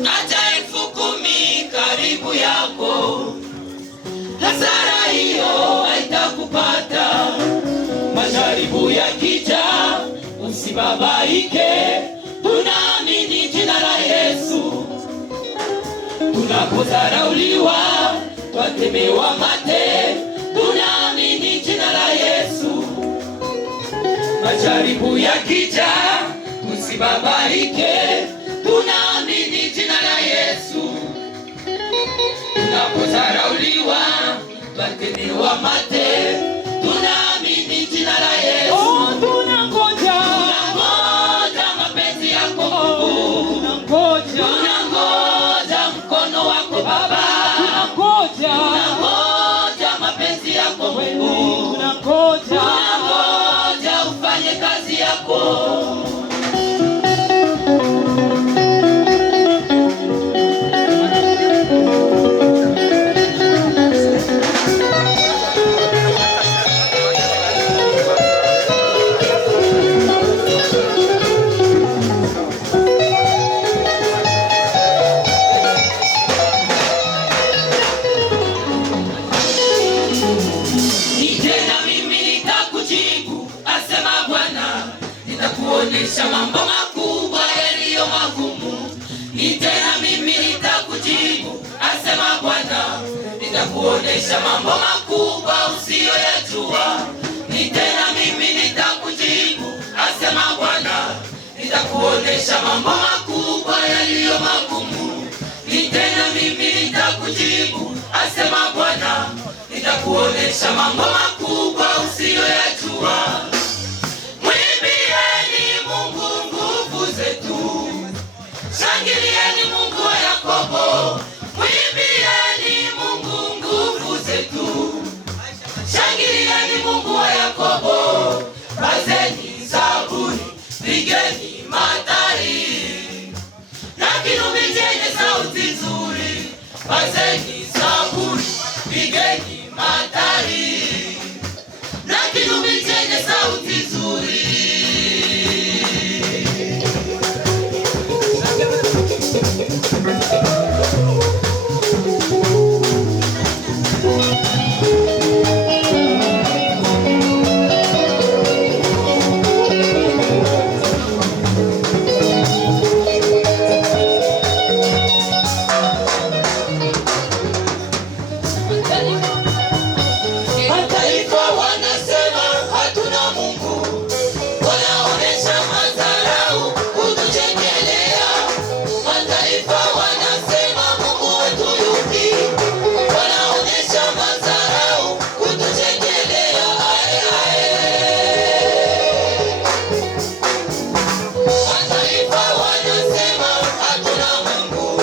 hata 10,000 karibu yako, hasara hiyo haitakupata. Majaribu yakija usibabaike, tunaamini jina la Yesu. Tunapodharauliwa, twatemewa mate, tunaamini jina la Yesu. Majaribu yakija usibabaike, tunaamini jina la Yesu. Tunapodharauliwa, twatemewa mate, tunaamini jina la Yesu. Tunangoja mapenzi yako Mungu, tunangoja mkono wako Baba, tunangoja mapenzi yako Mungu, tunangoja ufanye kazi yako. Nitakuonesha mambo makubwa yaliyo magumu. Tena mimi nitakujibu, asema Bwana. Nitakuonesha mambo makubwa usiyoyajua. Tena mimi nitakujibu, asema Bwana. Nitakuonesha mambo makubwa yaliyo magumu. Tena mimi nitakujibu, asema Bwana. Nitakuonesha mambo makubwa usiyoyajua. Shangilieni Mungu wa Yakobo, mwimbieni Mungu nguvu zetu. Shangilieni Mungu wa Yakobo, pazeni zaburi, pigeni matari, na kinubi chenye sauti nzuri. Pazeni zaburi, pigeni matari, na kinubi chenye sauti nzuri. Mataifa wanasema hatuna Mungu, wanaonesha madharau kutuchekelea. Mataifa wanasema Mungu wetu yupi, wanaonesha madharau kutuchekelea. Mataifa wanasema hatuna Mungu,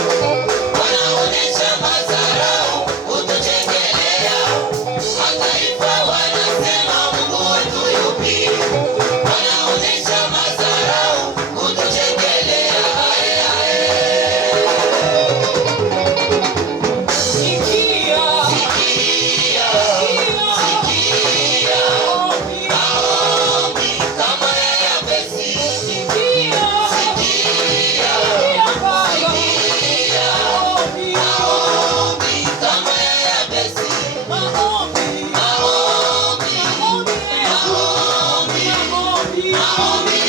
wanaonesha madharau kutuchekelea. Mataifa wanasema Mungu wetu yupi, wanaonesha madharau kutuchekelea. Sikia, maombi kama ya Yabesi. Sikia, maombi kama ya Yabesi. Maombi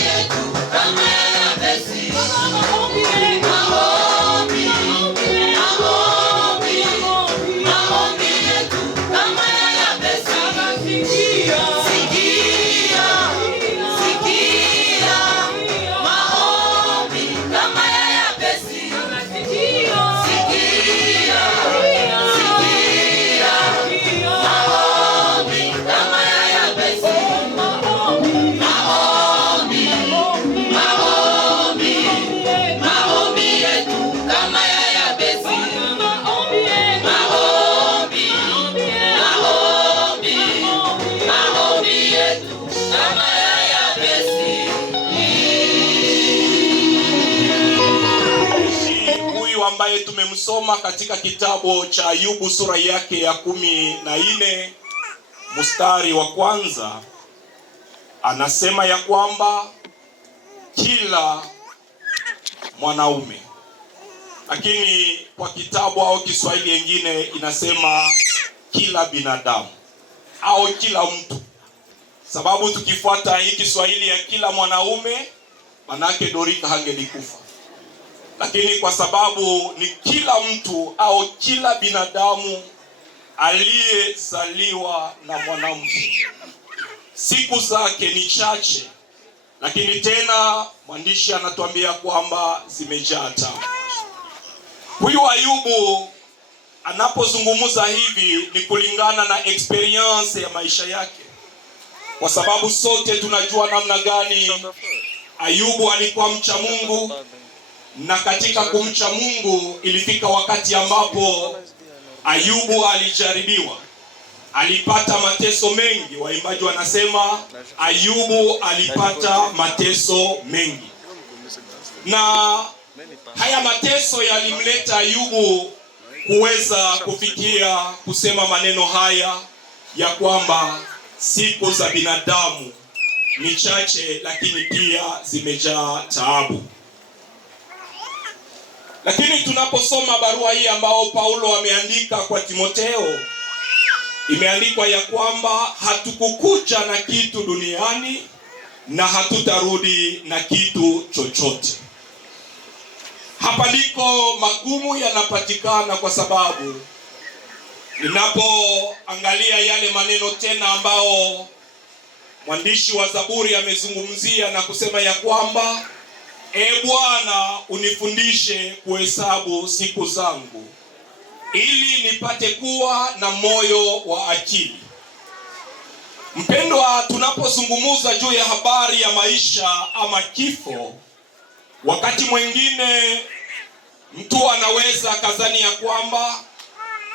yetu kama ya Yabesi. Maombi yetu kama ya Yabesi. Sikia, maombi kama ya Yabesi. Sikia, maombi kama ya Yabesi. Maombi yetu kama ya Yabesi. Maombi yetu kama ya Yabesi. Huyu ambaye tumemsoma katika kitabu cha Ayubu sura yake ya 14 mstari wa 1 anasema ya kwamba kila mwanaume, lakini kwa kitabu au Kiswahili nyingine inasema kila binadamu au kila mtu, sababu tukifuata hii Kiswahili ya kila mwanaume manake Dorika hangelikufa, lakini kwa sababu ni kila mtu au kila binadamu aliyezaliwa na mwanamke, siku zake ni chache, lakini tena mwandishi anatuambia kwamba zimejaa tabu. Huyu Ayubu anapozungumza hivi ni kulingana na experience ya maisha yake, kwa sababu sote tunajua namna gani Ayubu alikuwa mcha Mungu, na katika kumcha Mungu ilifika wakati ambapo Ayubu alijaribiwa, alipata mateso mengi. Waimbaji wanasema Ayubu alipata mateso mengi, na haya mateso yalimleta Ayubu kuweza kufikia kusema maneno haya ya kwamba siku za binadamu ni chache, lakini pia zimejaa taabu. Lakini tunaposoma barua hii ambao Paulo ameandika kwa Timotheo, imeandikwa ya kwamba hatukukuja na kitu duniani na hatutarudi na kitu chochote. Hapa ndiko magumu yanapatikana, kwa sababu ninapoangalia yale maneno tena ambao mwandishi wa Zaburi amezungumzia na kusema ya kwamba Bwana unifundishe kuhesabu siku zangu ili nipate kuwa na moyo wa akili. Mpendwa, tunapozungumza juu ya habari ya maisha ama kifo, wakati mwingine mtu anaweza kazani ya kwamba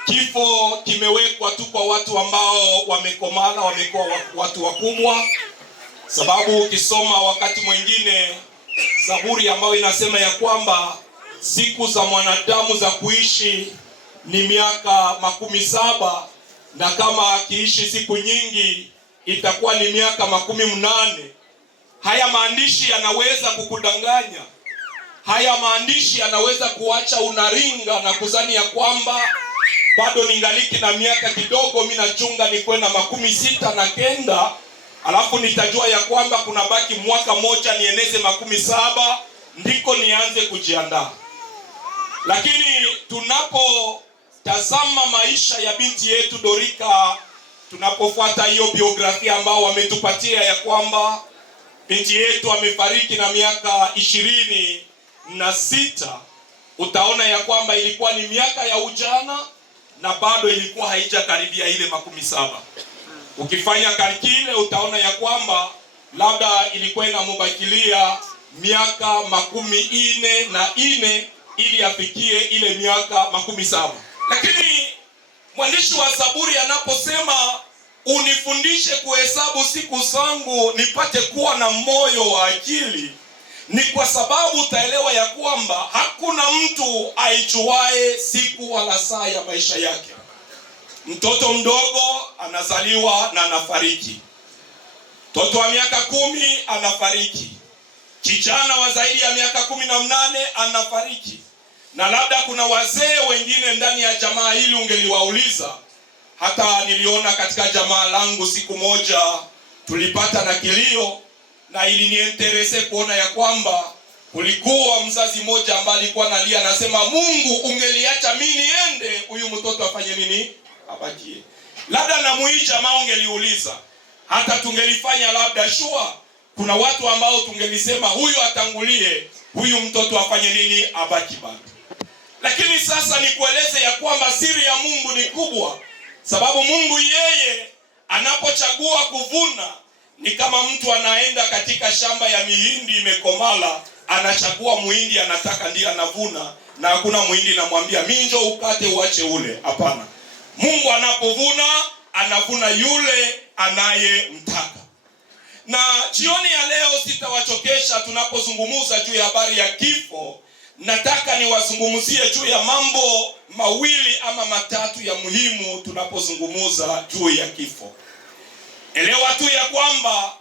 kifo kimewekwa tu kwa watu ambao wamekomana, wamekuwa watu wakubwa, sababu ukisoma wakati mwingine Zaburi ambayo inasema ya kwamba siku za mwanadamu za kuishi ni miaka 70, na kama akiishi siku nyingi itakuwa ni miaka 80. Haya maandishi yanaweza kukudanganya. Haya maandishi yanaweza kuacha unaringa na kuzani ya kwamba bado ningaliki na miaka kidogo, mimi nachunga nikuwe na 69, alafu nitajua ya kwamba kuna baki mwaka moja nieneze 70 ndiko nianze kujiandaa. Lakini tunapotazama maisha ya binti yetu Dorika, tunapofuata hiyo biografia ambao wametupatia ya kwamba binti yetu amefariki na miaka 26, utaona ya kwamba ilikuwa ni miaka ya ujana na bado ilikuwa haijakaribia ile 70. Ukifanya kalkile utaona ya kwamba labda ilikuwa inamubakilia miaka 44 ili afikie ile miaka 70. Lakini mwandishi wa Zaburi anaposema unifundishe kuhesabu siku zangu nipate kuwa na moyo wa akili, ni kwa sababu utaelewa ya kwamba hakuna mtu aijuae siku wala saa ya maisha yake. Mtoto mdogo anazaliwa na anafariki. Mtoto wa miaka 10 anafariki. Kijana wa zaidi ya miaka 18 anafariki. Na labda kuna wazee wengine ndani ya jamaa hili ungeliwauliza. Hata niliona katika jamaa langu siku moja tulipata na kilio, na iliniinterese kuona ya kwamba kulikuwa mzazi mmoja ambaye alikuwa analia, anasema Mungu ungeliacha mimi niende, huyu mtoto afanye nini? Abakie. Labda na muija jamaa ungeliuliza, hata tungelifanya labda shua, kuna watu ambao tungelisema huyu atangulie, huyu mtoto afanye nini? Abaki bado. Lakini sasa nikueleze ya kwamba siri ya Mungu ni kubwa, sababu Mungu yeye anapochagua kuvuna ni kama mtu anaenda katika shamba ya mihindi imekomala, anachagua muhindi anataka ndiye anavuna, na hakuna muhindi namwambia mimi njoo ukate uache ule. Hapana. Mungu anapovuna anavuna yule anayemtaka. Na jioni ya leo sitawachokesha tunapozungumza juu ya habari ya kifo. Nataka niwazungumzie juu ya mambo mawili ama matatu ya muhimu tunapozungumza juu ya kifo. Elewa tu ya kwamba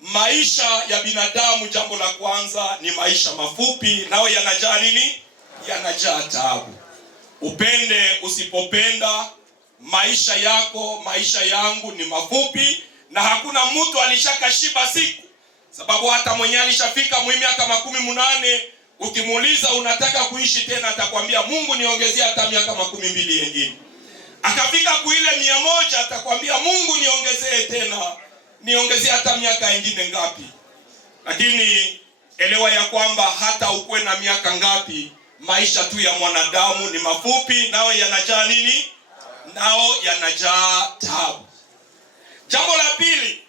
maisha ya binadamu, jambo la kwanza ni maisha mafupi, nao yanajaa nini? Yanajaa taabu. Upende usipopenda, maisha yako, maisha yangu ni mafupi, na hakuna mtu alishakashiba siku. Sababu hata mwenye alishafika miaka 18, ukimuuliza unataka kuishi tena, atakwambia Mungu niongezea hata miaka 12 nyingine. Akafika kuile 100, atakwambia Mungu niongezee tena, niongezea hata miaka nyingine ngapi. Lakini elewa ya kwamba hata ukue na miaka ngapi, maisha tu ya mwanadamu ni mafupi, nao yanajaa nini? Nao yanajaa taabu. Jambo la pili,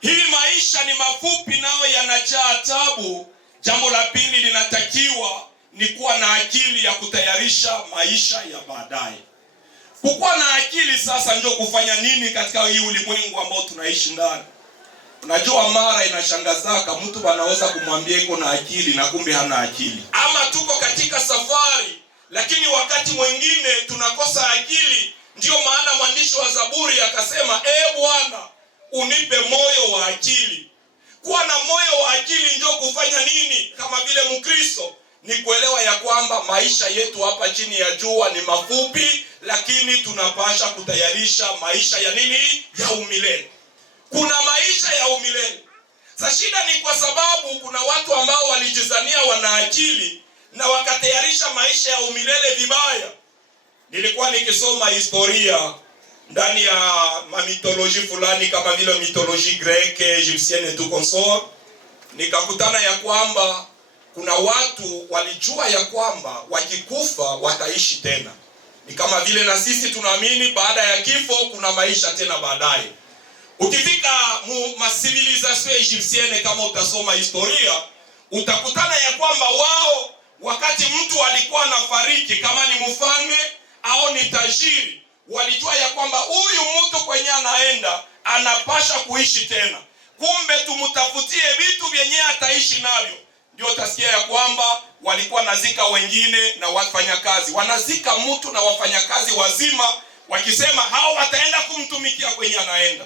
hii maisha ni mafupi nao yanajaa taabu. Jambo la pili linatakiwa ni kuwa na akili ya kutayarisha maisha ya baadaye. Kukuwa na akili sasa ndio kufanya nini katika hii ulimwengu ambao tunaishi ndani. Unajua mara inashangazaka mtu anaweza kumwambia iko na akili na kumbe hana akili. Ama tuko katika safari lakini wakati mwingine tunakosa akili. Ndio maana mwandishi wa Zaburi akasema, Bwana unipe moyo wa akili. Kuwa na moyo wa akili ndio kufanya nini kama vile Mkristo? Ni kuelewa ya kwamba maisha yetu hapa chini ya jua ni mafupi, lakini tunapasha kutayarisha maisha ya nini? Ya umilele. Kuna maisha ya umilele. Sasa shida ni kwa sababu kuna watu ambao walijizania wana akili na wakatayarisha maisha ya umilele vibaya. Nilikuwa nikisoma historia ndani ya mitoloji fulani kama vile mitoloji greke, egyptienne tu consort, nikakutana ya kwamba kuna watu walijua ya kwamba wakikufa wataishi tena. Ni kama vile na sisi tunaamini baada ya kifo kuna maisha tena baadaye. Ukifika civilisation egyptienne, kama utasoma historia, utakutana ya kwamba wao wakati mtu alikuwa anafariki, kama ni mfalme au ni tajiri, walijua ya kwamba huyu mtu kwenye anaenda anapasha kuishi tena. Kumbe tumutafutie vitu vyenye ataishi navyo. Ndio utasikia ya kwamba walikuwa nazika wengine na wafanyakazi. Wanazika mtu na wafanyakazi wazima wakisema hao wataenda kumtumikia kwenye anaenda.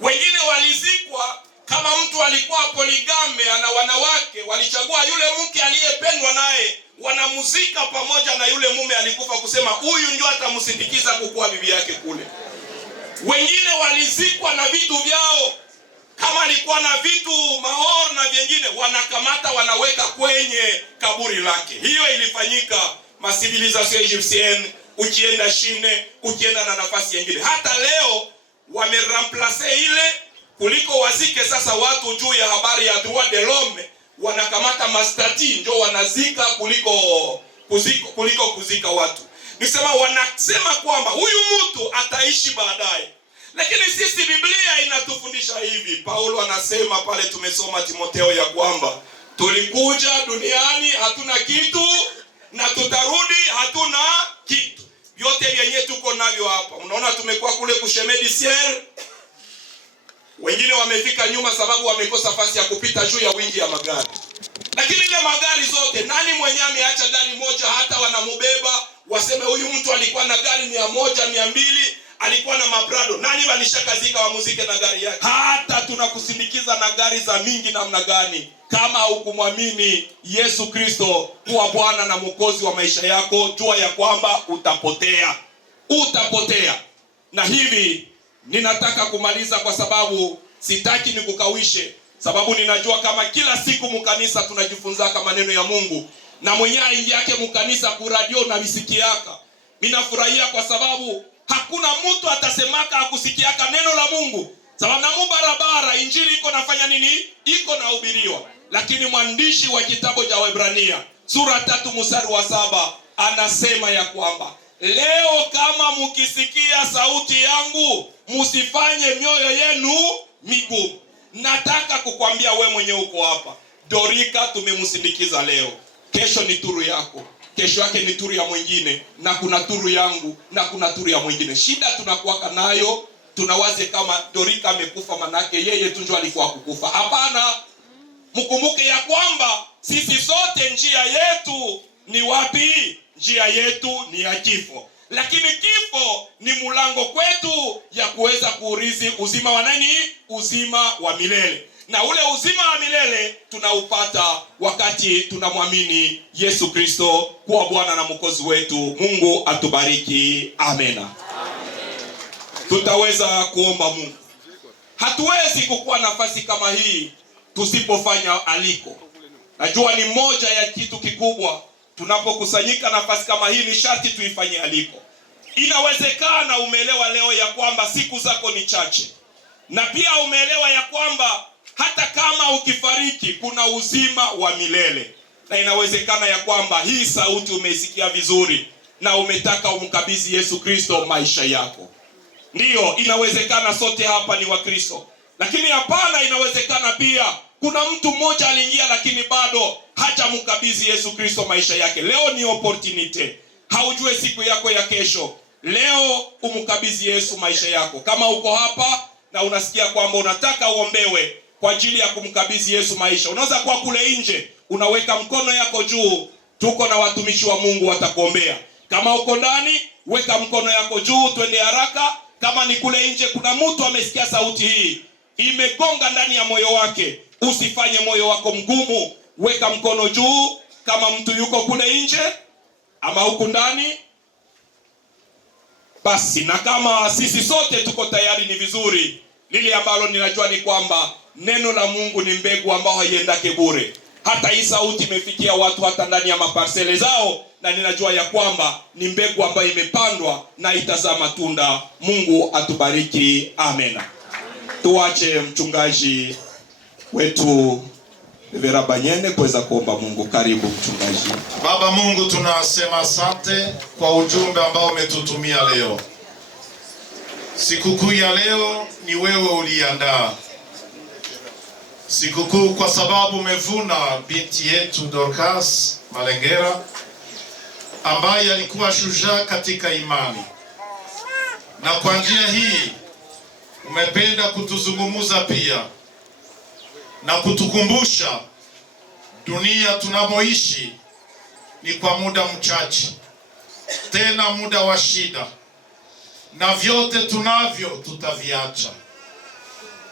Wengine walizikwa kama mtu alikuwa poligame ana wanawake, walichagua yule mke aliyependwa naye, wanamuzika pamoja na yule mume alikufa, kusema huyu ndio atamsindikiza kukua bibi yake kule. Wengine walizikwa na vitu vyao, kama alikuwa na vitu maor na vingine, wanakamata wanaweka kwenye kaburi lake. Hiyo ilifanyika civilisation egyptienne, ukienda Chine, ukienda na nafasi nyingine. Hata leo wameremplace ile, kuliko wazike sasa watu juu ya habari ya droit de l'homme, wanakamata mastati ndio wanazika kuliko kuzika watu. Nisema wanasema kwamba huyu mtu ataishi baadaye. Lakini sisi Biblia inatufundisha hivi. Paulo anasema pale, tumesoma Timotheo ya kwamba tulikuja duniani hatuna kitu na tutarudi hatuna kitu. Vyote vyenye tuko navyo hapa. Unaona tumekuwa kule kushemedi ciel. Wengine wamefika nyuma sababu wamekosa nafasi ya kupita juu ya wingi ya magari. Lakini ile magari zote, nani mwenye ameacha gari moja hata wanamubeba waseme huyu mtu alikuwa na gari 100, 200, alikuwa na maprado? Nani walishakazika wa muziki na gari yake? Hata tunakusindikiza na gari za mingi namna gani, kama hukumwamini Yesu Kristo kuwa Bwana na Mwokozi wa maisha yako, jua ya kwamba utapotea. Utapotea. Na hivi ninataka kumaliza kwa sababu sitaki nikukawishe, sababu ninajua kama kila siku mkanisa tunajifunzaka maneno ya Mungu, na mwenyewe yake mkanisa kuradio na visikiaka. Ninafurahia kwa sababu hakuna mtu atasemaka akusikiaka neno la Mungu. Sababu na barabara injili iko nafanya nini? Iko na hubiriwa. Lakini mwandishi wa kitabu cha Waebrania sura 3:7 anasema ya kwamba leo kama mkisikia sauti yangu, msifanye mioyo yenu migumu. Nataka kukwambia we mwenye uko hapa, Dorika tumemsindikiza leo. Kesho ni turu yako, kesho yake ni turu ya mwingine, na kuna turu yangu na kuna turu ya mwingine. Shida tunakuwaka nayo, tunawaze kama Dorika amekufa manake yeye tu ndio alikuwa kukufa. Hapana. Mkumbuke ya kwamba sisi sote njia yetu ni wapi? Njia yetu ni ya kifo. Lakini kifo ni mulango kwetu ya kuweza kuurithi uzima wa nani? Uzima wa milele. na ule uzima wa milele tunaupata wakati tunamwamini Yesu Kristo kuwa Bwana na Mwokozi wetu. Mungu atubariki. Amena. Tutaweza kuomba Mungu. Hatuwezi kukuwa nafasi kama hii tusipofanya aliko. Najua ni moja ya kitu kikubwa, tunapokusanyika nafasi kama hii ni sharti tuifanye aliko. Inawezekana umeelewa leo ya kwamba siku zako ni chache, na pia umeelewa ya kwamba hata kama ukifariki kuna uzima wa milele, na inawezekana ya kwamba hii sauti umeisikia vizuri na umetaka umkabidhi Yesu Kristo maisha yako. Ndiyo, inawezekana sote hapa ni Wakristo, lakini hapana, inawezekana pia kuna mtu mmoja aliingia lakini bado hajamkabidhi Yesu Kristo maisha yake. Leo ni opportunity. Haujue siku yako ya kesho. Leo umkabidhi Yesu maisha yako. Kama uko hapa na unasikia kwamba unataka uombewe kwa ajili ya kumkabidhi Yesu maisha, unaweza kwa kule nje unaweka mkono yako juu. Tuko na watumishi wa Mungu watakuombea. Kama uko ndani, weka mkono yako juu, twende haraka. Kama ni kule nje kuna mtu amesikia sauti hii imegonga ndani ya moyo wake, usifanye moyo wako mgumu, weka mkono juu. Kama mtu yuko kule nje ama huku ndani, basi. Na kama sisi sote tuko tayari, ni vizuri. Lile ambalo ninajua ni kwamba neno la Mungu ni mbegu ambayo haiendake bure. Hata hii sauti imefikia watu hata ndani ya maparsele zao, na ninajua ya kwamba ni mbegu ambayo imepandwa na itazaa matunda. Mungu atubariki. Amena. Tuache mchungaji wetu Vera Banyene kuweza kuomba Mungu. Karibu mchungaji. Baba Mungu, tunasema asante kwa ujumbe ambao umetutumia leo. Sikukuu ya leo ni wewe uliandaa. Sikukuu kwa sababu umevuna binti yetu Dorcas Malengera ambaye alikuwa shujaa katika imani. Na kwa njia hii umependa kutuzungumuza pia na kutukumbusha dunia tunamoishi ni kwa muda mchache, tena muda wa shida, na vyote tunavyo tutaviacha.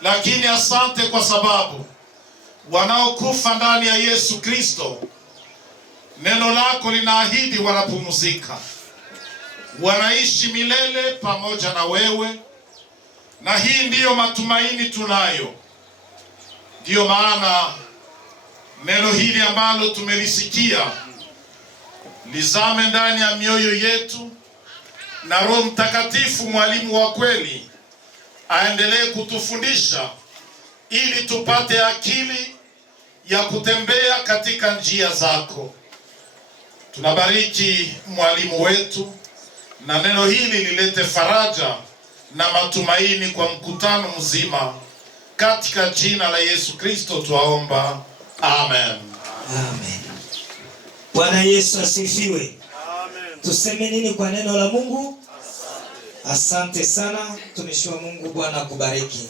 Lakini asante kwa sababu wanaokufa ndani ya Yesu Kristo, neno lako linaahidi wanapumzika, wanaishi milele pamoja na wewe. Na hii ndiyo matumaini tunayo. Ndiyo maana neno hili ambalo tumelisikia lizame ndani ya mioyo yetu, na Roho Mtakatifu, mwalimu wa kweli, aendelee kutufundisha ili tupate akili ya kutembea katika njia zako. Tunabariki mwalimu wetu, na neno hili lilete faraja na matumaini kwa mkutano mzima. Katika jina la Yesu Kristo tuwaomba. Amen. Amen. Bwana Yesu asifiwe. Amen. Tuseme nini kwa neno la Mungu? Asante sana mtumishi wa Mungu, Bwana kubariki.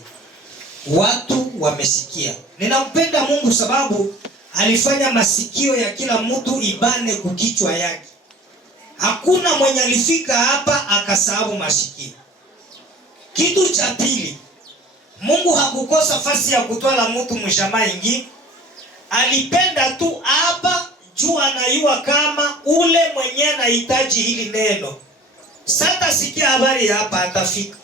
Watu wamesikia. Ninampenda Mungu sababu alifanya masikio ya kila mtu ibane kukichwa yake. Hakuna mwenye alifika hapa akasahau masikio. Kitu cha pili, Mungu hakukosa fasi ya kutoa mtu mshamaa ingi. Alipenda tu hapa juu anayua kama ule mwenye anahitaji hili neno. Sasa sikia habari hapa atafika.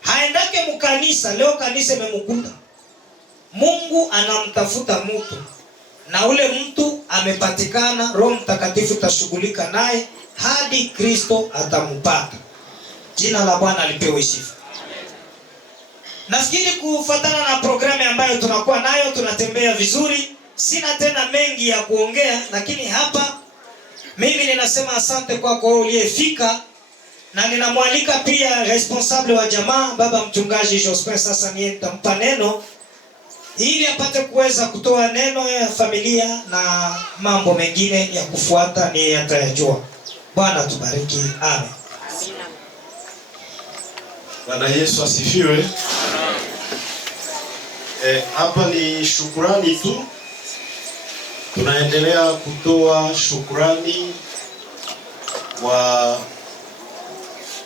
Haendake mkanisa, leo kanisa imemkuta. Mungu anamtafuta mtu, na ule mtu amepatikana. Roho Mtakatifu tashughulika naye hadi Kristo atampata. Jina la Bwana lipewe sifa. Nafikiri kufuatana na programu ambayo tunakuwa nayo tunatembea vizuri. Sina tena mengi ya kuongea, lakini hapa mimi ninasema asante kwako wewe uliyefika, na ninamwalika pia responsable wa jamaa baba mchungaji Jospin. Sasa nitampa neno ili apate kuweza kutoa neno ya familia na mambo mengine ya kufuata ni atayajua. Bwana tubariki. Amen. Bwana Yesu asifiwe. Hapa ni shukurani tu. Tunaendelea kutoa shukurani kwa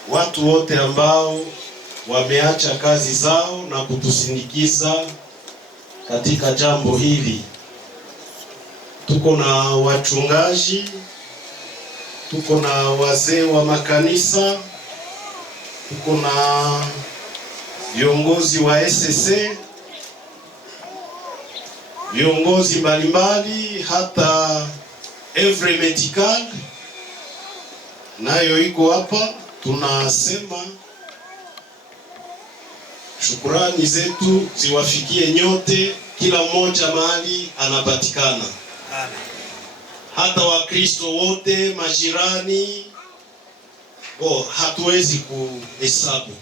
watu wote ambao wameacha kazi zao na kutusindikiza katika jambo hili. Tuko na wachungaji, tuko na wazee wa makanisa, tuko na viongozi wa SSC, viongozi mbalimbali, hata Evre Medical nayo iko hapa. Tunasema shukrani zetu ziwafikie nyote, kila mmoja mahali anapatikana. Hata Wakristo wote, majirani, hatuwezi kuhesabu,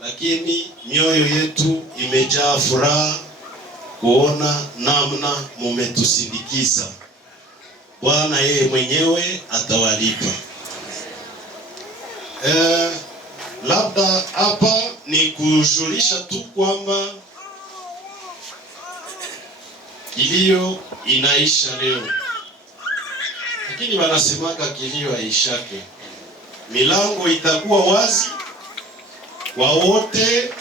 lakini mioyo yetu imejaa furaha kuona namna mumetusindikiza. Bwana yeye mwenyewe atawalipa. Labda hapa ni kujulisha tu kwamba kilio inaisha leo, lakini wanasemaka kilio haishake. Milango itakuwa wazi kwa wote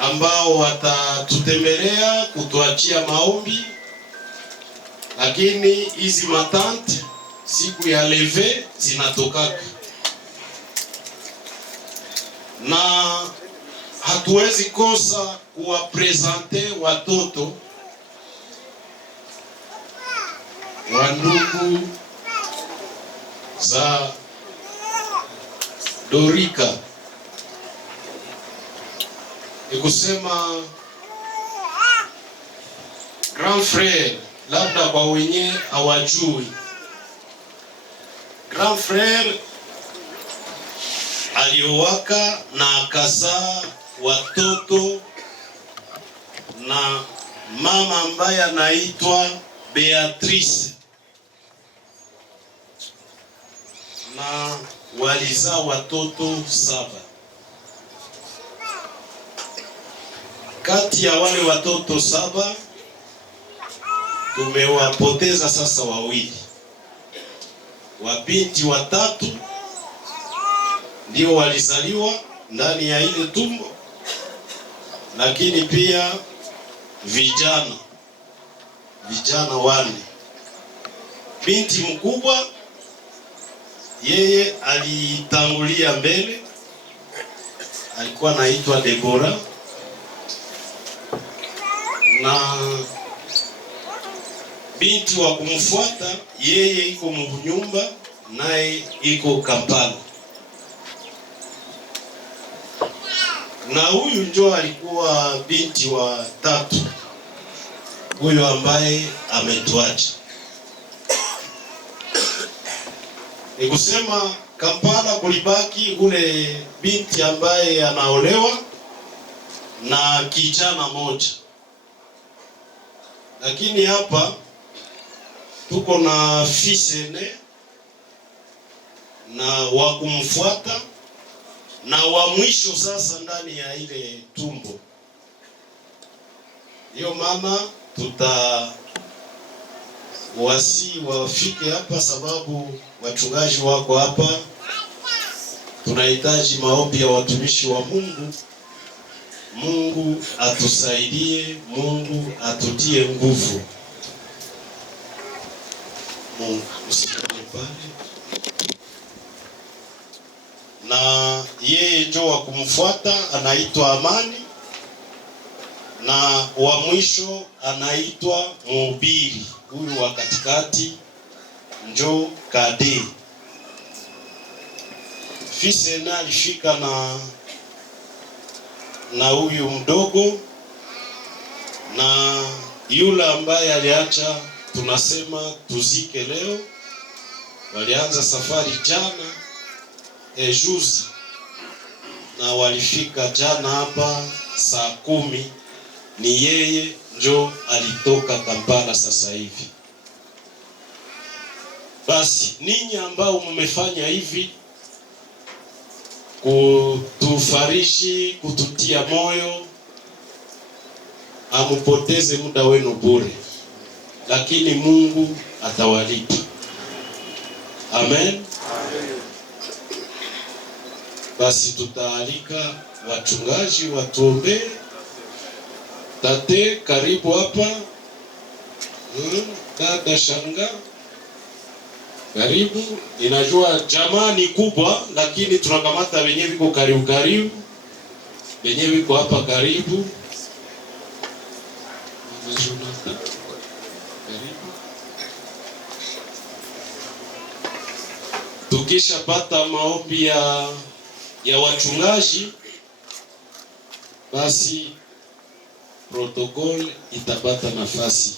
ambao watatutembelea kutuachia maombi, lakini hizi matante siku ya leve zinatokaka na hatuwezi kosa kuwapresente watoto wa ndugu za Dorika. Ni kusema grand frère, labda kwa wenye hawajui, grand frère aliowaka na akazaa watoto na mama ambaye anaitwa Beatrice, na walizaa watoto 7. Kati ya wale watoto 7 tumewapoteza sasa 2. Wabinti 3 ndio walizaliwa ndani ya ile tumbo, lakini pia vijana 4. Binti mkubwa yeye alitangulia mbele, alikuwa anaitwa Deborah, na binti wa kumfuata yeye iko mnyumba, naye iko Kampala. Na huyu ndio alikuwa binti wa 3, huyu ambaye ametuacha. Ni kusema Kampala kulibaki ule binti ambaye anaolewa na kijana moja, lakini hapa tuko na fisene na wa kumfuata na wa mwisho sasa ndani ya ile tumbo. Hiyo maana wasi wafike hapa, sababu wachungaji wako hapa. Tunahitaji maombi ya watumishi wa Mungu. Mungu atusaidie, Mungu atutie nguvu. Mungu usikane pale. Na yeye ndio wa kumfuata anaitwa Amani, na wa mwisho anaitwa Mhubiri. Huyu wa katikati njo Kade. Fisena alifika na huyu mdogo, na yule ambaye aliacha tunasema tuzike leo. Walianza safari jana juzi, na walifika jana hapa saa 10. Ni yeye njo alitoka Kampala sasa hivi. Basi ninyi ambao mmefanya hivi kutufariji, kututia moyo, amupoteze muda wenu bure, lakini Mungu atawalipa. Amen. Basi tutaalika wachungaji watuombee, Tate, karibu hapa. Dada Shanga, karibu. Ninajua jamaa ni kubwa, lakini tunakamata wenyewe viko karibu karibu. Wenyewe viko hapa karibu. Tukisha pata maombi ya wachungaji, basi protokol itapata nafasi.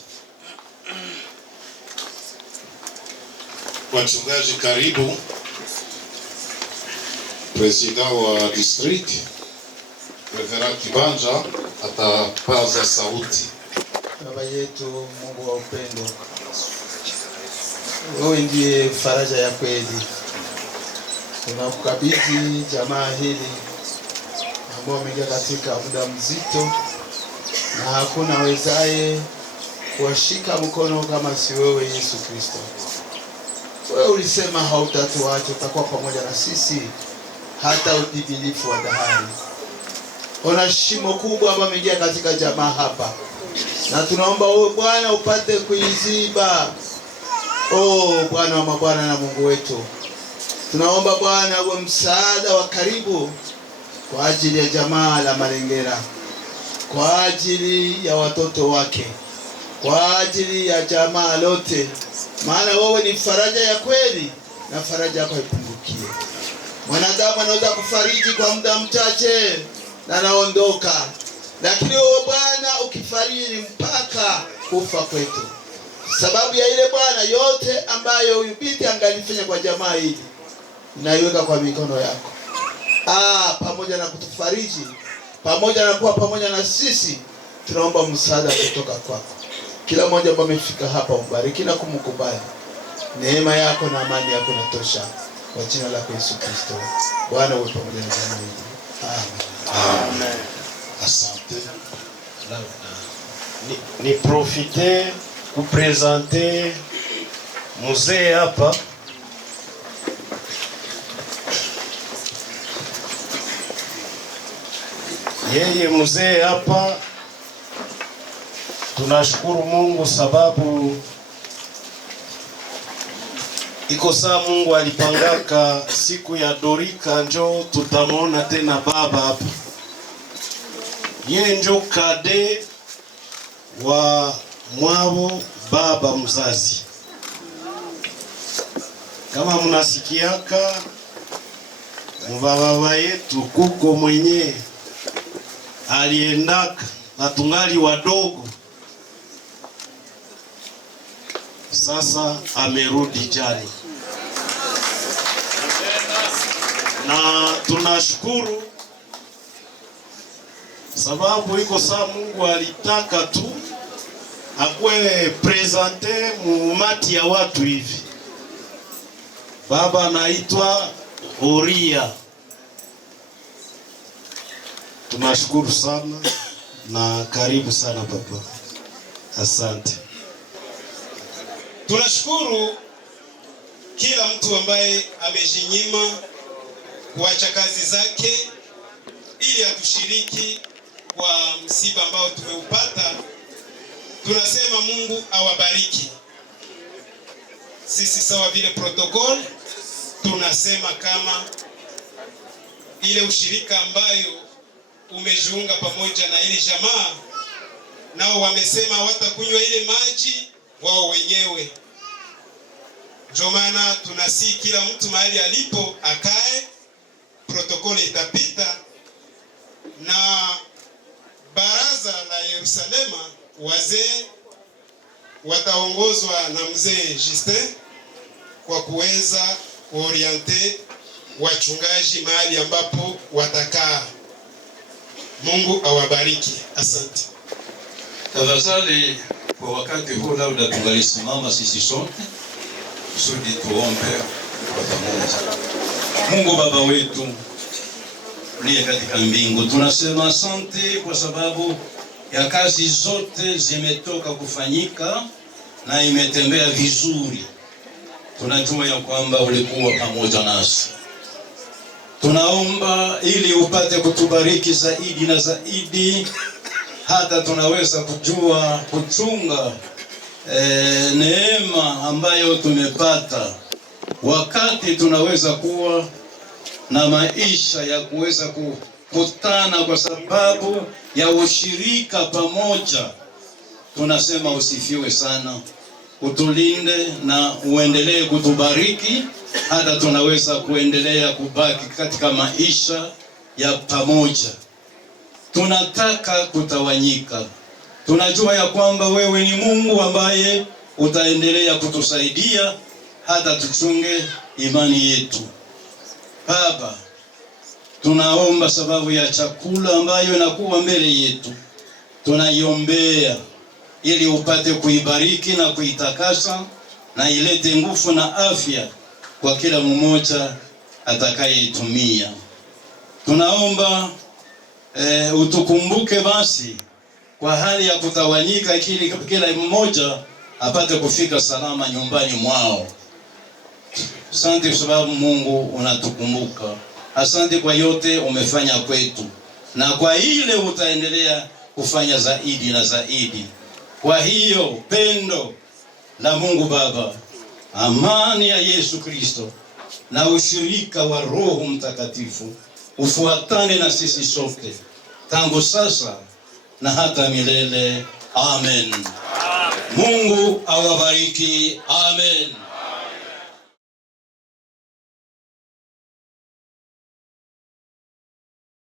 Wachungaji karibu. President wa district Reverend Kibanja atapaza sauti. Baba yetu, Mungu wa upendo, wewe ndiye faraja ya kweli. Tunakukabidhi jamaa hili ambao wameingia katika muda mzito, na hakuna wezaye kuwashika mkono kama si wewe Yesu Kristo. Wewe ulisema hautatuacha, utakuwa pamoja na sisi hata utimilifu wa dahari. Ona shimo kubwa ambalo wameingia katika jamaa hapa, na tunaomba wewe Bwana upate kuiziba. Bwana wa mabwana na Mungu wetu, tunaomba Bwana uwe msaada wa karibu kwa ajili ya jamaa la Malengera, kwa ajili ya watoto wake, kwa ajili ya jamaa lote, maana wewe ni faraja ya kweli na faraja yako ipungukie. Mwanadamu anaweza kufariji kwa muda mchache na naondoka, lakini wewe Bwana ukifariji mpaka kufa kwetu. Sababu ya ile Bwana yote ambayo huyu binti angalifanya kwa jamaa hili, naiweka kwa mikono yako. Pamoja na kutufariji, pamoja na kuwa pamoja na sisi, tunaomba msaada kutoka kwako. Kila mmoja ambaye amefika hapa umbariki na kumkubali. Neema yako na amani yako inatosha. Kwa jina la Yesu Kristo. Bwana uwe pamoja na jamaa hili. Amen. Asante. Ni profite kupresente mzee hapa. Yeye mzee hapa, tunashukuru Mungu sababu iko saa Mungu alipangaka siku ya Dorika njo tutamwona tena baba hapa. Yeye njo kade wa mwabo baba mzazi. Kama mnasikiaka mbaba yetu kuko mwenye aliendaka na tungali wadogo, sasa amerudi jani, na tunashukuru sababu iko saa Mungu alitaka tu akwe presente muumati ya watu hivi. Baba anaitwa Oria. Tunashukuru sana na karibu sana baba. Asante. Tunashukuru kila mtu ambaye amejinyima kuacha kazi zake ili atushiriki kwa msiba ambao tumeupata. Tunasema Mungu awabariki. Sisi sawa vile protokol tunasema kama ile ushirika ambayo umejiunga pamoja na ile jamaa, nao wamesema watakunywa ile maji wao wenyewe. Ndio maana tunasi kila mtu mahali alipo akae, protokoli itapita na baraza la Yerusalema. Wazee wataongozwa na mzee Justin kwa kuweza kuoriente wachungaji mahali ambapo watakaa. Mungu awabariki. Asante. Tafadhali kwa wakati huu labda tungalisimama sisi sote kusudi tuombe kwa pamoja. Mungu Baba wetu uliye katika mbingu, tunasema asante kwa sababu ya kazi zote zimetoka kufanyika na imetembea vizuri. Tunajua ya kwamba ulikuwa pamoja nasi. Tunaomba ili upate kutubariki zaidi na zaidi hata tunaweza kujua kuchunga neema ambayo tumepata, wakati tunaweza kuwa na maisha ya kuweza kukutana kwa sababu ya ushirika pamoja. Tunasema usifiwe sana, utulinde na uendelee kutubariki hata tunaweza kuendelea kubaki katika maisha ya pamoja. Tunataka kutawanyika. Tunajua ya kwamba wewe ni Mungu ambaye utaendelea kutusaidia hata tuchunge imani yetu. Baba, tunaomba sababu ya chakula ambayo inakuwa mbele yetu. Tunaiombea ili upate kuibariki na kuitakasa na ilete nguvu na afya kwa kila mmoja atakayeitumia. Tunaomba utukumbuke basi kwa hali ya kutawanyika, ili kila mmoja apate kufika salama nyumbani mwao. Asante kwa sababu Mungu unatukumbuka. Asante kwa yote umefanya kwetu, na kwa ile utaendelea kufanya zaidi na zaidi. Kwa hiyo pendo la Mungu Baba, amani ya Yesu Kristo na ushirika wa Roho Mtakatifu ufuatane na sisi sote tangu sasa na hata milele. Amen. Mungu awabariki. Amen.